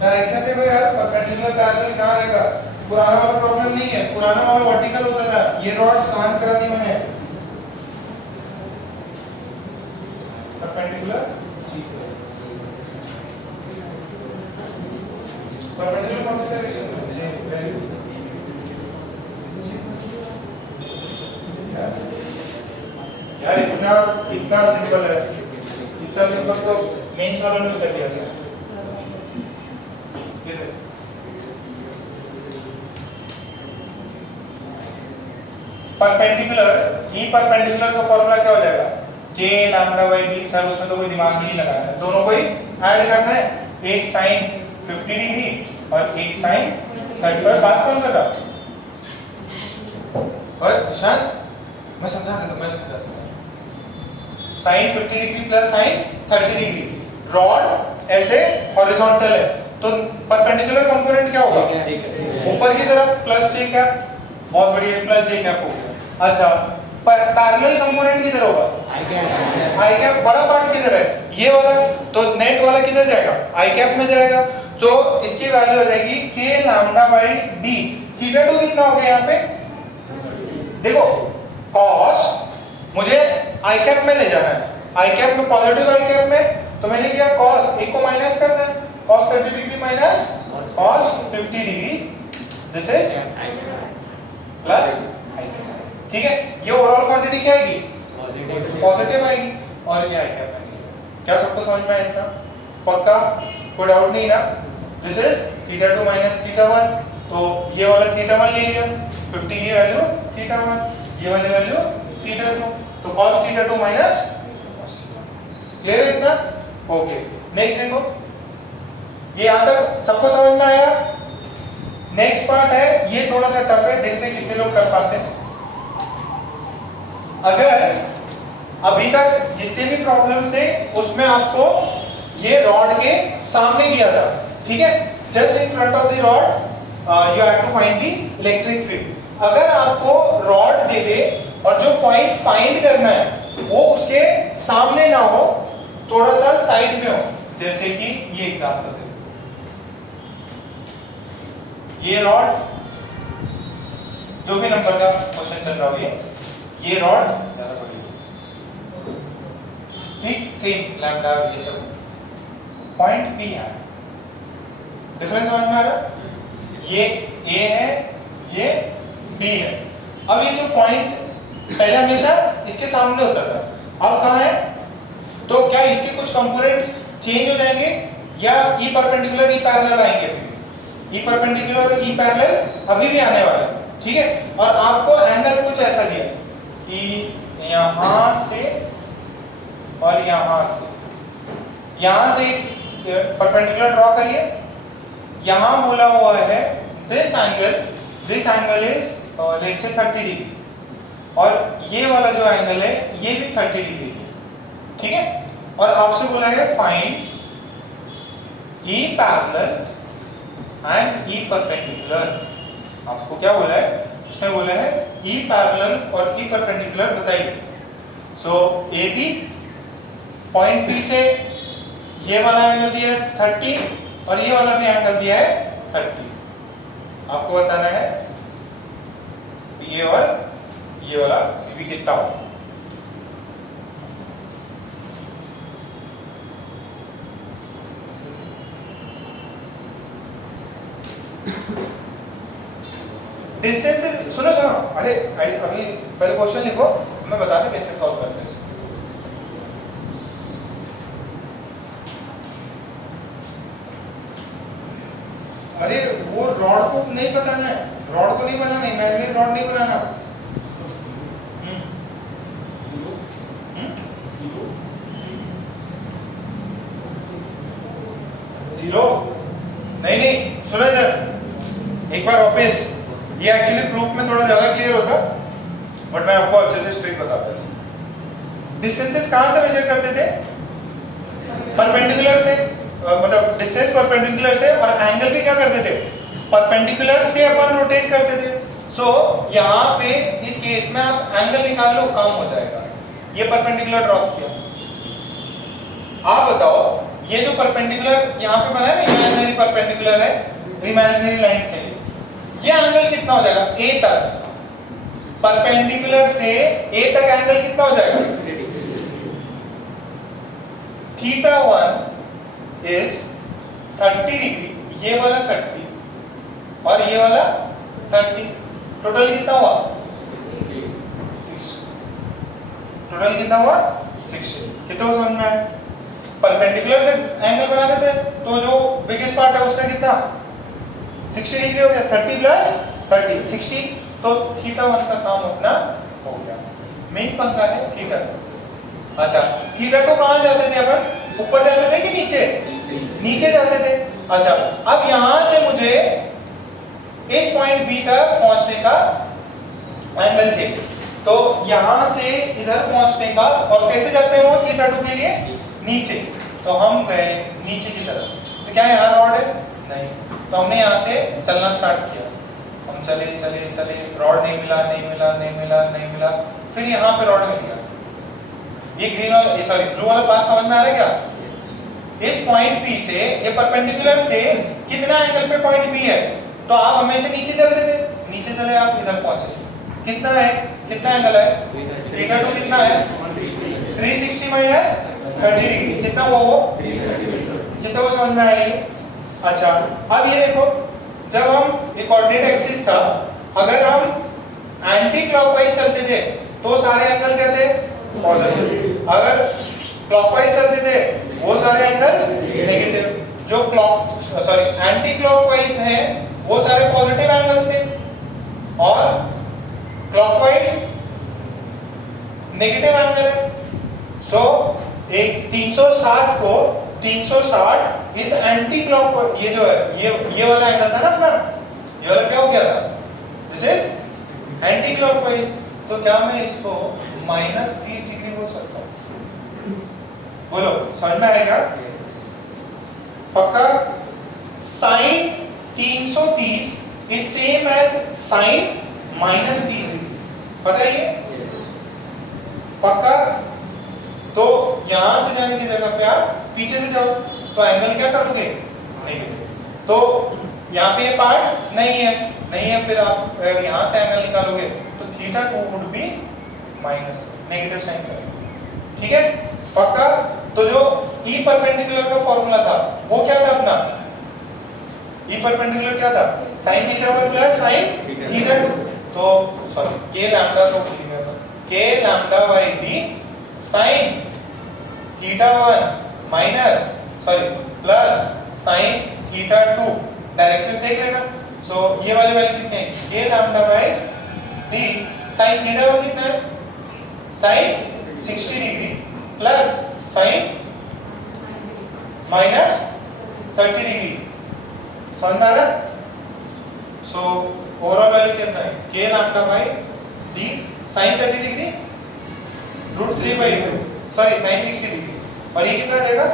डायरेक्शन देखो यार, परपेंडिकुलर पैरेलल कहाँ रहेगा? पुराना वाला प्रॉब्लम नहीं है, पुराना वाला वर्टिकल होता था। ये रॉड स्लांट करा दी मैंने, परपेंडिकुलर परपेंडिकुलर कौन सी डायरेक्शन में? ये वैल्यू यार इतना इतना सिंपल है, इतना सिंपल तो मेंस वालों ने बता दिया था। परपेंडिकुलर, ई परपेंडिकुलर का फॉर्मूला क्या हो जाएगा? k lambda by d। Sir उसमें तो कोई दिमाग ही नहीं लगाना है, दोनों को ही ऐड करना है। एक sin 50 डिग्री और एक sin 35। बात कौन कर रहा? और ईशान मैं समझा देता हूं। sin 50 degree plus sin 30 degree, rod ऐसे हॉरिजॉन्टल है तो परपेंडिकुलर कंपोनेंट क्या होगा? ऊपर की तरफ प्लस j कैप। बहुत बढ़िया, प्लस j कैप हो गया। अच्छा, पैरेलल कंपोनेंट किधर होगा? आई कैप। बड़ा पार्ट किधर है? ये वाला, तो नेट वाला किधर जाएगा? आई कैप में जाएगा। तो इसकी वैल्यू हो जाएगी k lambda by d। Theta 2 कितना हो गया यहाँ पे? देखो cos मुझे आई कैप में ले जाना है, आई कैप में, पॉजिटिव आई कैप में, तो मैंने किया cos, एक को माइनस करना है, cos 30 degree minus cos 50 degree, this is plus. ठीक है, ये ओवरऑल क्वांटिटी क्या आएगी? पॉजिटिव आएगी और ये आई कैप आएगी। क्या सबको समझ में आया इतना? पक्का? कोई डाउट नहीं ना? This is theta 2 minus theta 1, तो ये वाला थीटा 1 ले लिया, 50 की वैल्यू थीटा 1, ये वाली वैल्यू थीटा 2, तो cos theta 2 minus cos theta 2। Clear है इतना? ओके, नेक्स्ट देखो, ये यहां तक सबको समझ में आया? नेक्स्ट पार्ट है, ये थोड़ा सा टफ है, देखते हैं कितने लोग कर पाते हैं। अगर अभी तक जितने भी प्रॉब्लम्स थे उसमें आपको ये रॉड के सामने किया था, ठीक है, just in front of the rod you have to find the electric field. अगर आपको रॉड दे दे और जो पॉइंट फाइंड करना है वो उसके सामने ना हो, थोड़ा सा साइड में हो, जैसे कि ये एग्जांपल है, ये रॉड, जो भी नंबर का क्वेश्चन चल रहा हो, ये रॉड ज्यादा बड़ी, ठीक, सेम लैम्डा ये सब, पॉइंट P है, डिफरेंस समझ में आ रहा? ये A है, ये B है। अब ये जो पॉइंट पहले हमेशा इसके सामने होता था, अब कहाँ है? तो क्या इसके कुछ कंपोनेंट्स चेंज हो जाएंगे या ई परपेंडिकुलर ई पैरेलल आएंगे? अभी ई परपेंडिकुलर और ई पैरेलल अभी भी आने वाला है, ठीक है। और आपको एंगल कुछ ऐसा दिया कि यहां से और यहां से परपेंडिकुलर ड्रॉ करिए। यहां बोला हुआ है this angle this angle is let's say 30 degree और ये वाला जो एंगल है ये भी 30 डिग्री है, ठीक है। और आपसे बोला है find E parallel and E perpendicular. आपको क्या बोला है, उसने बोला है E पैरेलल और E परपेंडिकुलर बताइए। सो AB पॉइंट P से ये वाला एंगल दिया है 30 और ये वाला भी एंगल दिया है 30। आपको बताना है ये और ये वाला भी कितना होगा। डिस्टेंस सुनो सुनो, अरे अभी पहले क्वेश्चन लिखो, मैं बता दूं कैसे सॉल्व करते हैं। अरे वो रॉड को नहीं बताना है, रॉड को नहीं बनाना, इमेजिनरी रॉड नहीं बनाना। जीरो नहीं नहीं, सुनो इधर एक बार वापस, ये एक्चुअली प्रूफ में थोड़ा ज्यादा क्लियर होता, बट मैं आपको अच्छे से स्ट्रिक्ट बताता हूं। डिस्टेंसेस कहां से मेजर करते थे? परपेंडिकुलर से, मतलब डिस्टेंस परपेंडिकुलर से, और एंगल भी क्या करते थे? परपेंडिकुलर से अपन रोटेट करते थे। सो यहाँ पे इस केस में आप एंगल निकाल लो, काम हो जाएगा। ये परपेंडिकुलर ड्रॉप किया, आप बताओ ये जो परपेंडिकुलर यहाँ पे बना है ना, इमेजिनरी परपेंडिकुलर है, इमेजिनरी लाइन से ये एंगल कितना हो जाएगा? ए तक, परपेंडिकुलर से ए तक एंगल कितना हो जाएगा? थीटा 1 इज 30 डिग्री, ये वाला 30 और ये वाला 30, टोटल कितना हुआ? 60। टोटल कितना हुआ? 60। कितना समझ में आया? परपेंडिकुलर से एंगल बना देते तो जो बिगेस्ट पार्ट है उसका कितना 60 डिग्री हो गया, 30 प्लस 30 60, तो थीटा 1 का काम अपना हो गया। मेन पंखा है थीटा। अच्छा, थीटा को कहां जाते थे अपन? ऊपर जाते थे कि नीचे? नीचे जाते थे। अच्छा, अब यहां से मुझे इस पॉइंट बी तक पहुंचने का एंगल चाहिए, तो यहां से इधर पहुंचने का, और कैसे जाते हैं वो थीटा 2 के लिए? नीचे। तो हम गए नीचे की तरफ, तो क्या यहाँ रॉड है? नहीं, तो हमने यहाँ से चलना स्टार्ट किया। हम चले चले चले, रॉड नहीं मिला नहीं मिला नहीं मिला नहीं मिला, फिर यहाँ पे रॉड मिल गया। ये ग्रीन वाला, सॉरी ब्लू वाला पास समझ में आ रहा है क्या? इस पॉइंट P से, ये परपेंडिकुलर से कितना एंगल पे पॉइंट P है? तो आप हमेशा नीचे चलते थे, नीचे चले आप इधर पहुंचे। कितना है, कितना एंगल है? थीटा 2 कितना है? 360 माइनस 30 डिग्री, कितना हुआ वो? कितना वो समझ में आया ये? अच्छा, अब ये देखो, जब हम ये कोऑर्डिनेट एक्सिस था, अगर हम एंटी क्लॉकवाइज चलते थे तो सारे एंगल क्या थे? पॉजिटिव। अगर क्लॉकवाइज चलते थे वो सारे एंगल्स नेगेटिव। जो एंटी क्लॉकवाइज हैं वो सारे पॉजिटिव एंगल्स थे, और क्लॉकवाइज नेगेटिव एंगल है। सो एक 360 को 360 इस एंटी क्लॉक, ये जो है ये वाला एंगल था ना अपना, ये वाला क्या हो गया था? This is anti clockwise. तो क्या मैं इसको -30 डिग्री बोल सकता हूँ? बोलो, समझ में आएगा? पक्का? Sine 330 is same as sine -30 degree, पता है ये? पक्का? तो यहां से जाने की जगह पे आप पीछे से जाओ, तो एंगल क्या करोगे? नेगेटिव। तो यहाँ पे ये पार्ट नहीं है, फिर आप यहां से एंगल निकालोगे तो theta 2 would be minus, negative sine करेंगे। ठीक है? पक्का? तो जो E परपेंडिकुलर का फॉर्मूला था वो क्या था अपना? E परपेंडिकुलर क्या था? sin theta 1 plus sin theta 2, तो सॉरी k लैम्डा को भूल गया, k lambda by d sin theta 1 minus sorry plus sin theta 2, directions देख लेना। सो ये वाली वैल्यू कितने हैं? k lambda by d sin theta 1 कितना है? sin 60 degree plus sin minus 30 degree, समझ में आ रहा है? सो ओवरऑल वैल्यू कितना है k lambda by d sin 30 degree √3/2 sorry sin 60 degree और ये कितना रहेगा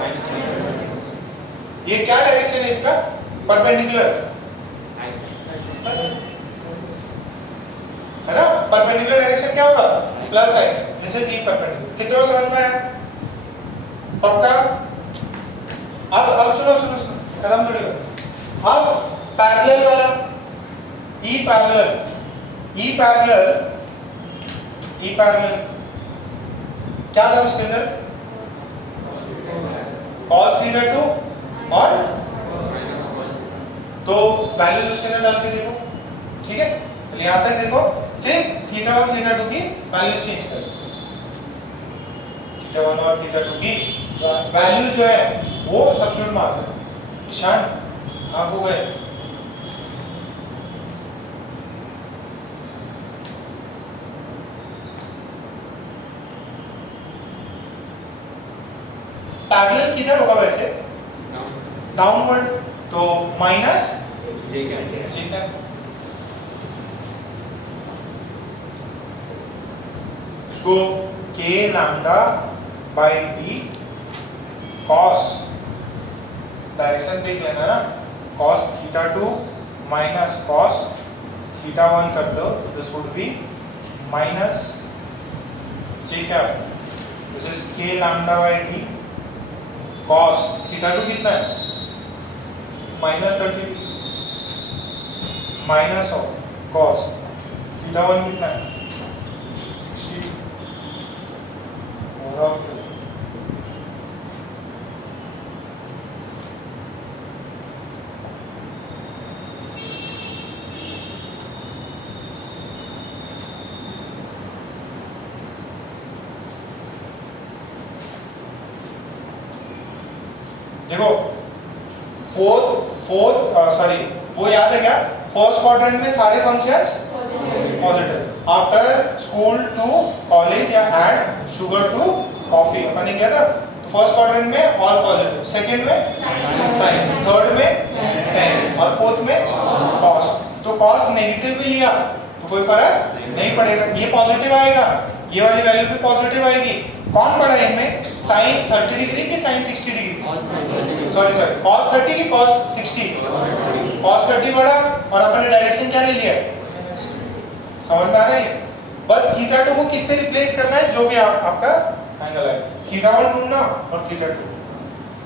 ये क्या डायरेक्शन है इसका परपेंडिकुलर है ना परपेंडिकुलर डायरेक्शन क्या होगा प्लस है दिस इज ई परपेंडिकुलर कितने को समझ में आया पक्का अब सुनो सुनो सुनो खत्म थोड़ी हो अब पैरेलल वाला ई पैरेलल क्या था उसके अंदर cos थीटा 2 और तो वैल्यूज उसके अंदर डाल के देखो ठीक है यहां तक देखो सिर्फ थीटा 1 थीटा 2 की वैल्यूज चेंज करो थीटा 1 और थीटा 2 की वैल्यूज जो है वो सब्स्टिट्यूट मार दो ईशान कहां को गए पैरेलल किधर होगा वैसे डाउनवर्ड तो माइनस ठीक है इसको k lambda by d cos direction देख लेना ना cos theta 2 minus cos theta 1 कर दो तो this would be minus j cap this is k lambda by d cos theta 2 कितना है minus 30 minus of cos theta 1 कितना है 60 ओवरऑल देखो सॉरी वो याद है क्या फर्स्ट क्वाड्रेंट में सारे functions positive after school to college या ऐड शुगर टू कॉफी अपन ने किया था तो फर्स्ट क्वाड्रेंट में ऑल पॉजिटिव सेकंड में साइन थर्ड में टेन और फोर्थ में कॉस तो कॉस नेगेटिव भी लिया तो कोई फर्क नहीं पड़ेगा ये पॉजिटिव आएगा ये वाली वैल्यू भी पॉजिटिव आएगी कौन पड़ा इनमें sin 30 डिग्री की sin 60 डिग्री सॉरी cos 30 की cos 60 cos 30 बड़ा और अपन ने डायरेक्शन क्या ले लिया समझ में आ रहा है बस थीटा 2 को किससे रिप्लेस करना है जो भी आपका एंगल है थीटा 1 ढूंढना और थीटा 2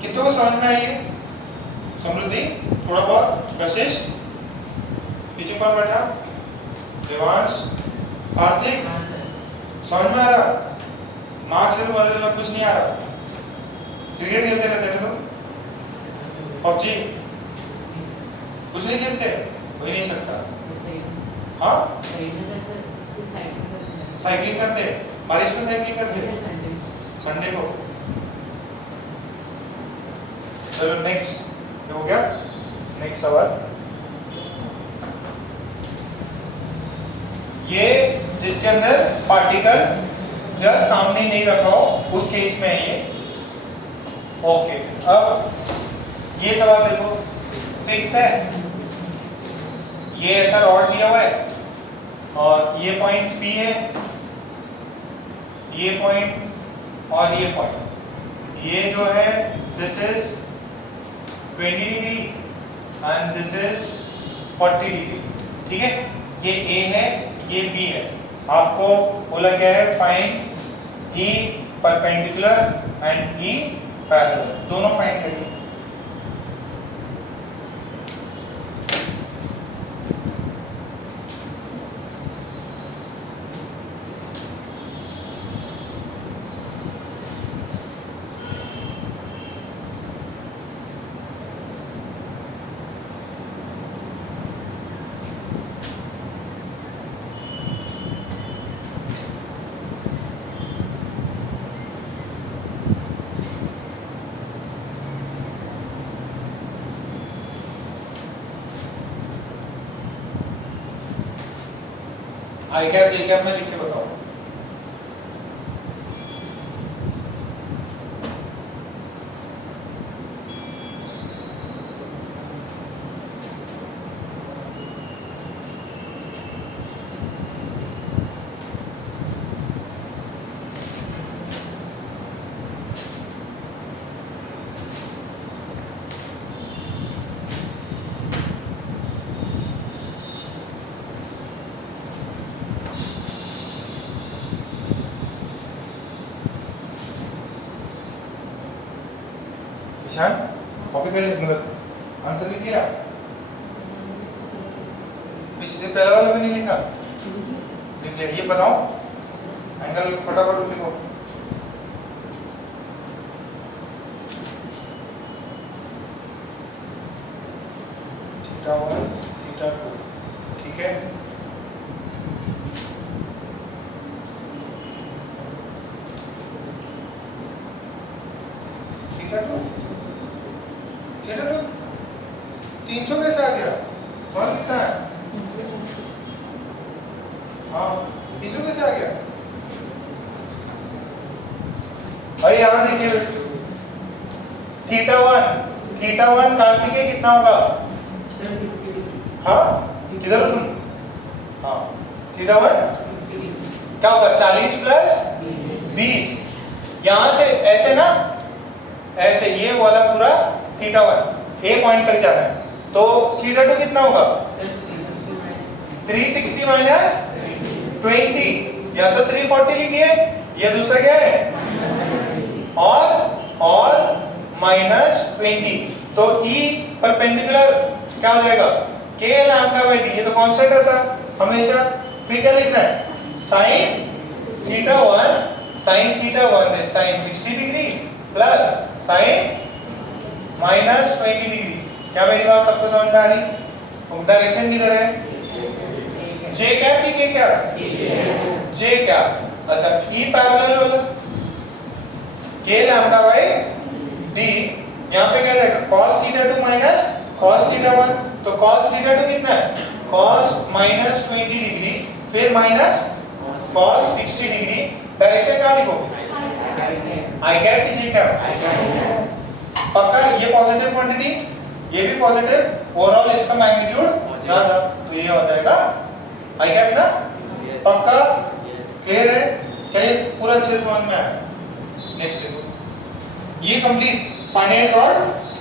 कितने को समझ में आई है समृद्धि थोड़ा बहुत कशिश पीछे कौन बैठा देवांश कार्तिक समझ में आ रहा मार्क्स से तो बदलना कुछ नहीं आ रहा क्रिकेट खेलते रहते थे तो पबजी कुछ नहीं खेलते हो ही नहीं सकता हाँ साइकिलिंग करते बारिश में साइकिलिंग करते संडे को चलो नेक्स्ट हो गया नेक्स्ट सवाल ये जिसके अंदर पार्टिकल जस्ट सामने नहीं रखा हो उस केस में है ये ओके अब ये सवाल देखो 6 है ये ऐसा रॉड दिया हुआ है और ये पॉइंट P है ये पॉइंट और ये पॉइंट ये जो है this is 20 degree and this is 40 degree ठीक है ये A है ये B है आपको बोला गया है find E perpendicular and E parallel दोनों फाइंड करिए आई कैप जे कैप में लिख के बताओ ध्यान कॉपी कर मतलब आंसर लिखिए आप। पिछले पहले वाला भी नहीं लिखा, लिख लिया। ये बताओ एंगल फटाफट लिखो। थीटा 1 थीटा 2 ठीक है। थीटा 2 300 कैसे आ गया? कौन कितना है? हाँ 300 कैसे आ गया? भाई यहाँ देखिए थीटा 1 कार्तिकेय कितना होगा? हाँ किधर हो तुम? हाँ थीटा 1 क्या होगा? 40 प्लस 20। यहां से ऐसे ना, ऐसे ये वाला पूरा थीटा 1 ए पॉइंट तक जाना है, तो थीटा 2 कितना होगा? 360 माइनस 20, या तो 340 लिखिए, या दूसरा क्या है और माइनस 20। तो ई परपेंडिकुलर क्या हो जाएगा? के लैम्डा बाई डी, ये तो कांस्टेंट रहता हमेशा। फिर क्या लिखना है? साइन थीटा 1 है sine 60 degree plus sine minus 20 degree. क्या मेरी बात सबको समझ में आ रही? डायरेक्शन किधर है? जे कैप की के क्या? जे कैप। अच्छा ई पैरेलल होगा के लैम्डा बाई डी, यहाँ पे क्या रहेगा? cos theta 2 minus cos theta 1, तो cos थीटा 2 कितना है? cos माइनस 20 डिग्री फिर माइनस cos 60 डिग्री। डायरेक्शन क्या लिखोगे? आई कैप की जे कैप। पक्का ये पॉजिटिव क्वांटिटी, ये भी पॉजिटिव, ओवरऑल इसका मैग्नीट्यूड ज्यादा, तो ये हो जाएगा आई कैप ना। पक्का क्लियर है? क्या ये पूरा अच्छे से समझ में आया? नेक्स्ट देखो, ये कंप्लीट फाइनाइट रॉड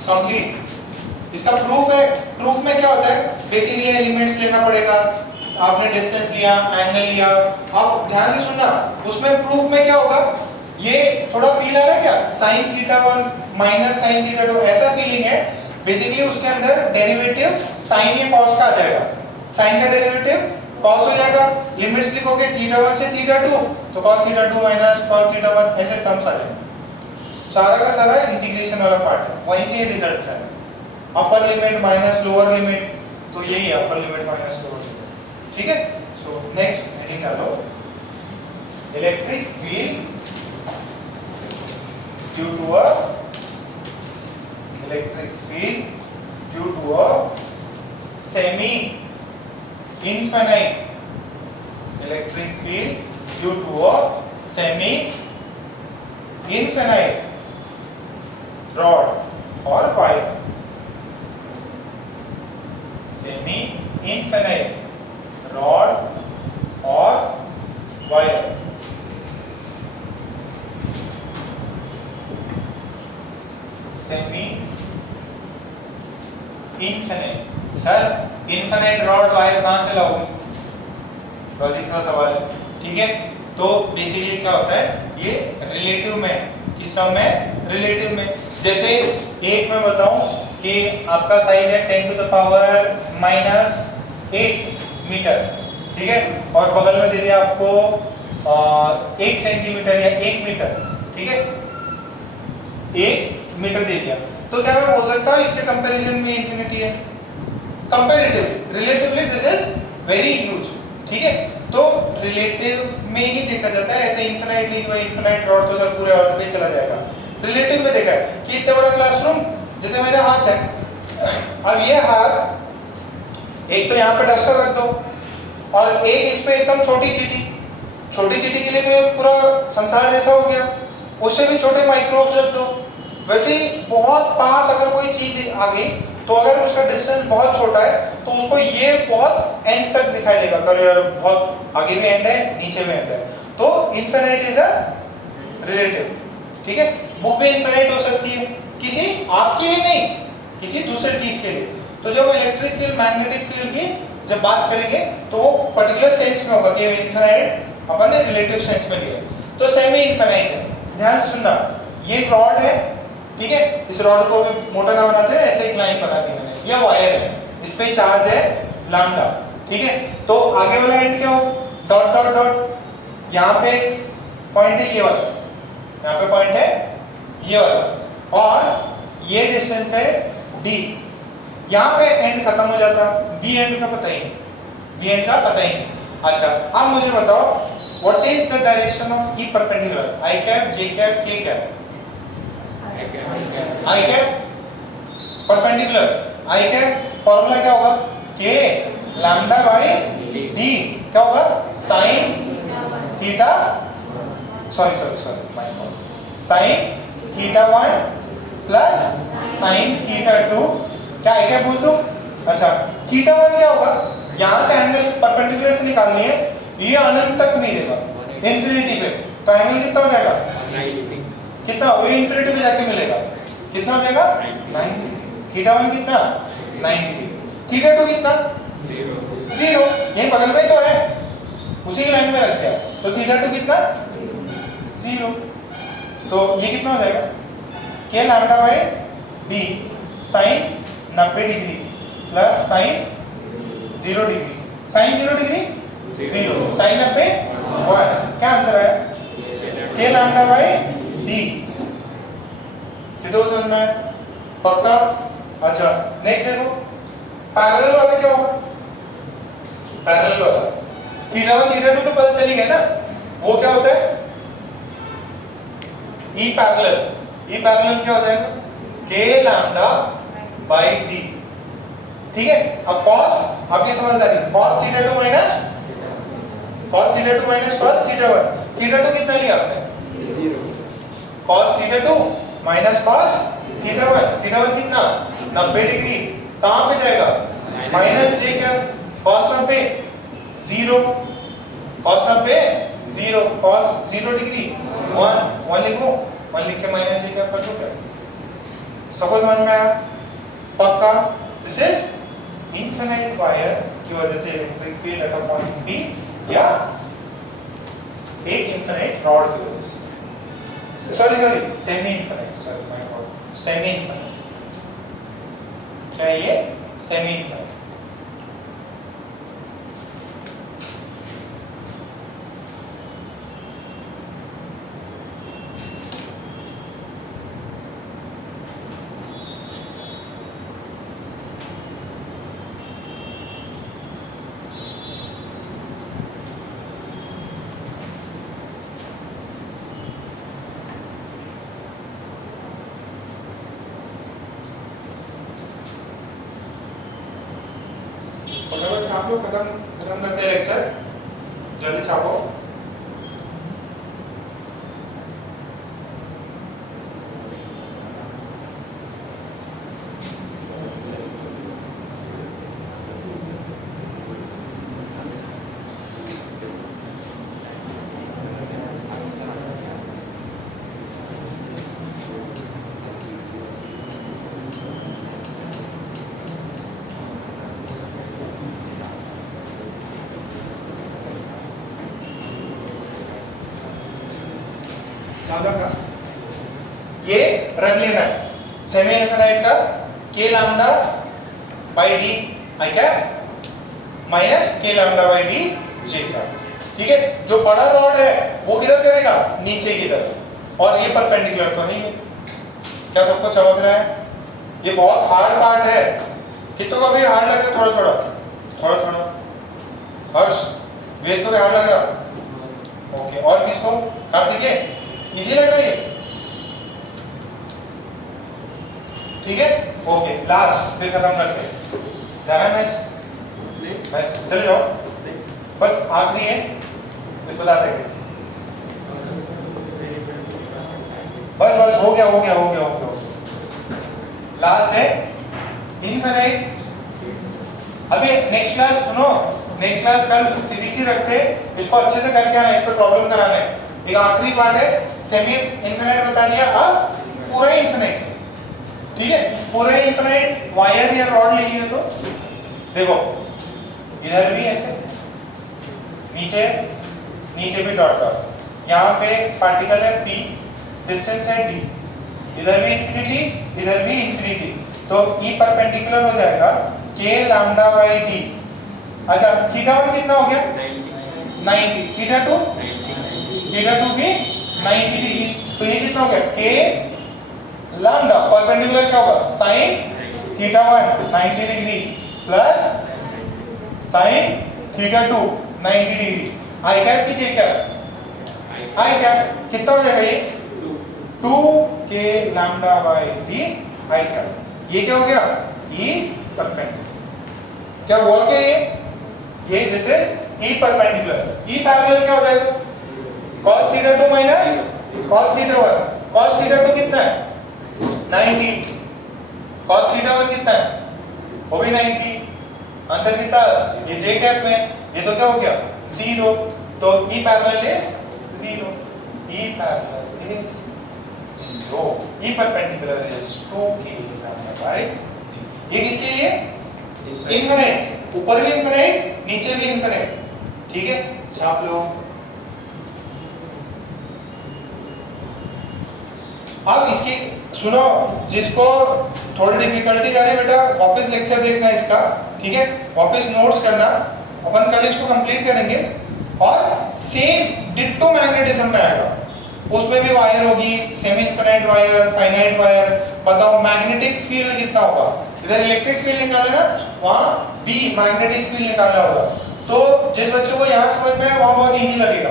कंप्लीट। इसका प्रूफ है। प्रूफ में क्या होता है? बेसिकली एलिमेंट्स लेना पड़ेगा, आपने डिस्टेंस लिया, एंगल लिया। आप ध्यान से सुनना, उसमें प्रूफ में क्या होगा? ये थोड़ा फील आ रहा है क्या? sin theta 1 minus sin theta 2 ऐसा फीलिंग है। बेसिकली उसके अंदर डेरिवेटिव sin या cos का आ जाएगा, sin का डेरिवेटिव cos हो जाएगा। लिमिट्स लिखोगे थीटा 1 से थीटा 2, तो cos theta 2 minus cos theta 1 ऐसे टर्म्स आ जाएंगे। सारा का सारा इंटीग्रेशन वाला पार्ट है, वहीं से ये रिजल्ट है। Upper limit minus lower limit, तो यही है upper limit minus lower limit. ठीक है। सो नेक्स्ट हेडिंग कर लो, इलेक्ट्रिक फील्ड due to a electric field due to a semi infinite electric field due to a semi infinite rod or wire, semi infinite rod or wire। Semi infinite. Sir infinite rod wire कहां से लाओगे? लॉजिक का सवाल है। ठीक है, तो बेसिकली क्या होता है? ये रिलेटिव में, किस सम में? रिलेटिव में। जैसे एक मैं बताऊं कि आपका साइज है 10 to the power minus 8 metre, ठीक है, और बगल में दे दिया आपको 1 सेंटीमीटर या 1 मीटर, ठीक है, 1 मीटर दे दिया, तो क्या मैं बोल सकता हूं इसके कंपैरिजन में इंफिनिटी है? Comparative, relatively this is very huge. ठीक है, तो रिलेटिव में ही देखा जाता है, ऐसे इंफिनिटली कि इंफिनिट रॉड तो सर पूरे अर्थ पे चला जाएगा। रिलेटिव में देखा है कि इतना बड़ा क्लासरूम, जैसे मेरा हाथ है, अब ये हाथ एक तो यहाँ पे डस्टर रख दो और एक इस पे एकदम छोटी चीटी, छोटी चीटी के लिए तो ये पूरा संसार जैसा हो गया, उससे भी छोटे माइक्रोब्स रख दो। वैसे ही बहुत पास अगर कोई चीज आ गई, तो अगर उसका डिस्टेंस बहुत छोटा है तो उसको ये बहुत एंड तक दिखाई देगा, करो यार बहुत आगे भी एंड है, नीचे भी एंड है, तो इनफिनिट इज अ रिलेटिव। ठीक है, बुक भी इनफिनिट हो सकती है, किसी आपके लिए नहीं, किसी दूसरे चीज के लिए। तो जब इलेक्ट्रिक फील्ड मैग्नेटिक फील्ड की जब बात करेंगे तो वो पर्टिकुलर सेंस में होगा कि इनफिनिट अपन ने रिलेटिव सेंस में लिया, तो सेमी इनफिनिट है। ध्यान से सुनना, ये रॉड है, ठीक है, इस रॉड को भी मोटा ना बनाते हैं, ऐसे एक लाइन बना दी मैंने। ये वायर है, इस पे चार्ज है लैम्डा, ठीक है। तो आगे वाला एंड क्या हो, डॉट डॉट डॉट, यहाँ पे पॉइंट है ये वाला, यहाँ पे पॉइंट है ये वाला, और ये डिस्टेंस है d। यहाँ पे एंड खत्म हो जाता, b एंड का पता ही नहीं, b एंड का पता ही नहीं। अच्छा, अब मुझे बताओ what is the direction of E perpendicular, i cap, j cap, k cap? i cap perpendicular, i cap formula क्या होगा, k लैम्डा बाय d, क्या होगा, sine theta, sorry sine theta 1 plus sine theta 2, क्या i कैप बोल दूं? अच्छा, थीटा 1 क्या होगा, यहां से एंगल परपेंडिकुलर से निकालनी है, ये अनंत तक मिलेगा इंफिनिटी पे, तो एंगल कितना हो जाएगा, कितना, वो इंफिनिटी पे जाके मिलेगा, कितना हो जाएगा, 90। थीटा 1 कितना, 90। थीटा 2 कितना, 0, यही बगल में तो है, उसी की लाइन में रख दिया, तो थीटा 2 कितना, 0। तो ये कितना हो जाएगा, k lambda by d sine 90 degree plus sine 0 degree, sine 0 degree 0, sine 90 1, क्या आंसर है, k लैम्डा बाय d। कितना समझ में आया, पक्का? अच्छा, नेक्स्ट देखो, पैरेलल वाला क्या होगा, पैरेलल वाला थीटा 1 थीटा 2 तो पता चली गया ना, वो क्या होता है, ई पैरेलल, ई पैरेलल क्या हो जाएगा, k लैम्डा बाय d, ठीक है। अब cos, आपकी समझदारी, cos theta 2 minus cos theta 2 minus cos theta 1, theta 2 कितना लिया आपने, cos theta 2 minus cos theta 1, theta 1 कितना, 90 डिग्री, कहां पे जाएगा, minus j cap, cos 90 0, cos 90 0, cos 0 degree 1 लिखो, 1 लिख के माइनस j कैप कर दो, क्या सबको समझ में आया, पक्का? दिस इज इनफिनिट वायर की वजह से electric field at a point P, या एक इनफिनिट रॉड की वजह से, sorry semi infinite, semi infinite, क्या ये सेमी इनफिनिट। आप लोग खत्म करते हैं लेक्चर, जल्दी छापो। ये रन लेना है, सेमी इनफिनिट का k lambda by d I cap minus k lambda by d j का, ठीक है। जो बड़ा रॉड है वो किधर करेगा, नीचे की तरफ, और ये परपेंडिकुलर तो है ही, क्या सबको चमक रहा है, ये बहुत हार्ड पार्ट है, कितनों का भी हार्ड लग रहा है, थोड़ा थोड़ा, हर्ष वेद को भी हार्ड लग रहा, ओके, और किसको, कार्तिकेय इजी लग रही है, ठीक है, ओके। लास्ट फिर खत्म करते हैं, जाना है मैच चले जाओ, बस आखिरी है फिर बता देंगे, बस हो गया, लास्ट है इनफिनिट। अभी नेक्स्ट क्लास सुनो, नेक्स्ट क्लास कल फिजिक्स ही रखते हैं, इसको अच्छे से करके आना, इस पर प्रॉब्लम कराना है। एक आखिरी पार्ट है, सेमी इनफिनिट बता दिया, अब पूरा इनफिनिट, ठीक है, पूरा इनफिनिट वायर या रॉड लेनी है तो देखो, इधर भी ऐसे, नीचे भी डॉट डॉट, यहाँ पे पार्टिकल है P, डिस्टेंस है D, इधर भी इंफिनिटी, इधर भी इंफिनिटी, तो ई परपेंडिकुलर हो जाएगा k लैम्डा बाई d। अच्छा थीटा 1 कितना हो गया 90, थीटा 2 भी 90 डिग्री, तो ये कितना हो गया k लैम्डा परपेंडिकुलर क्या होगा sin theta 1 90 degree plus sin theta 2 90 degree. I cap कीजिए क्या, आई कैप कितना हो जाएगा ये 2k lambda by d I cap. ये क्या हो गया e परपेंडिकुलर, क्या हुआ क्या ये this is e perpendicular. e parallel क्या हो जाएगा cos theta 2 minus cos theta 1, cos theta 2 कितना है 90, cos थीटा 1 कितना है वो भी 90, आंसर कितना ये j कैप में, ये तो क्या हो गया 0, तो e parallel is 0, e parallel is 0, e perpendicular is 2k lambda by d। ये किसके लिए इनफिनिट, ऊपर भी इनफिनिट नीचे भी इनफिनिट, ठीक है छाप लो। अब इसकी सुनो, जिसको थोड़ी डिफिकल्टी आ रही है बेटा वापस लेक्चर देखना इसका, ठीक है वापस नोट्स करना, अपन कल इसको कंप्लीट करेंगे। और सेम डिट्टो मैग्नेटिज्म में आएगा, उसमें भी वायर होगी, semi infinite wire, finite wire. बताओ मैग्नेटिक फील्ड कितना होगा, इधर इलेक्ट्रिक फील्ड निकालना है ना, वहां B मैग्नेटिक फील्ड निकालना होगा। तो जिस बच्चों को यहाँ समझ में आया वहां बहुत इजी लगेगा,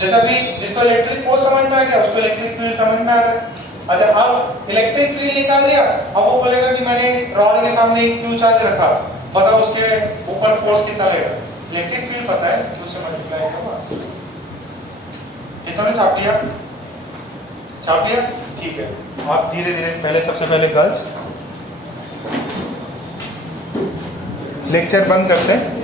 जैसा भी जिसको इलेक्ट्रिक फोर्स समझ में आ गया उसको इलेक्ट्रिक फील्ड समझ में आ रहा है। अच्छा अब इलेक्ट्रिक फील्ड निकाल लिया, अब वो बोलेगा कि मैंने रॉड के सामने एक क्यू चार्ज रखा, बताओ उसके ऊपर फोर्स कितना लगेगा। इलेक्ट्रिक फील्ड पता है, क्यू से मल्टीप्लाई करो आंसर। कितनों ने छाप लिया, छाप लिया, ठीक है। आप धीरे धीरे पहले सबसे पहले गर्ल्स लेक्चर बंद करते हैं।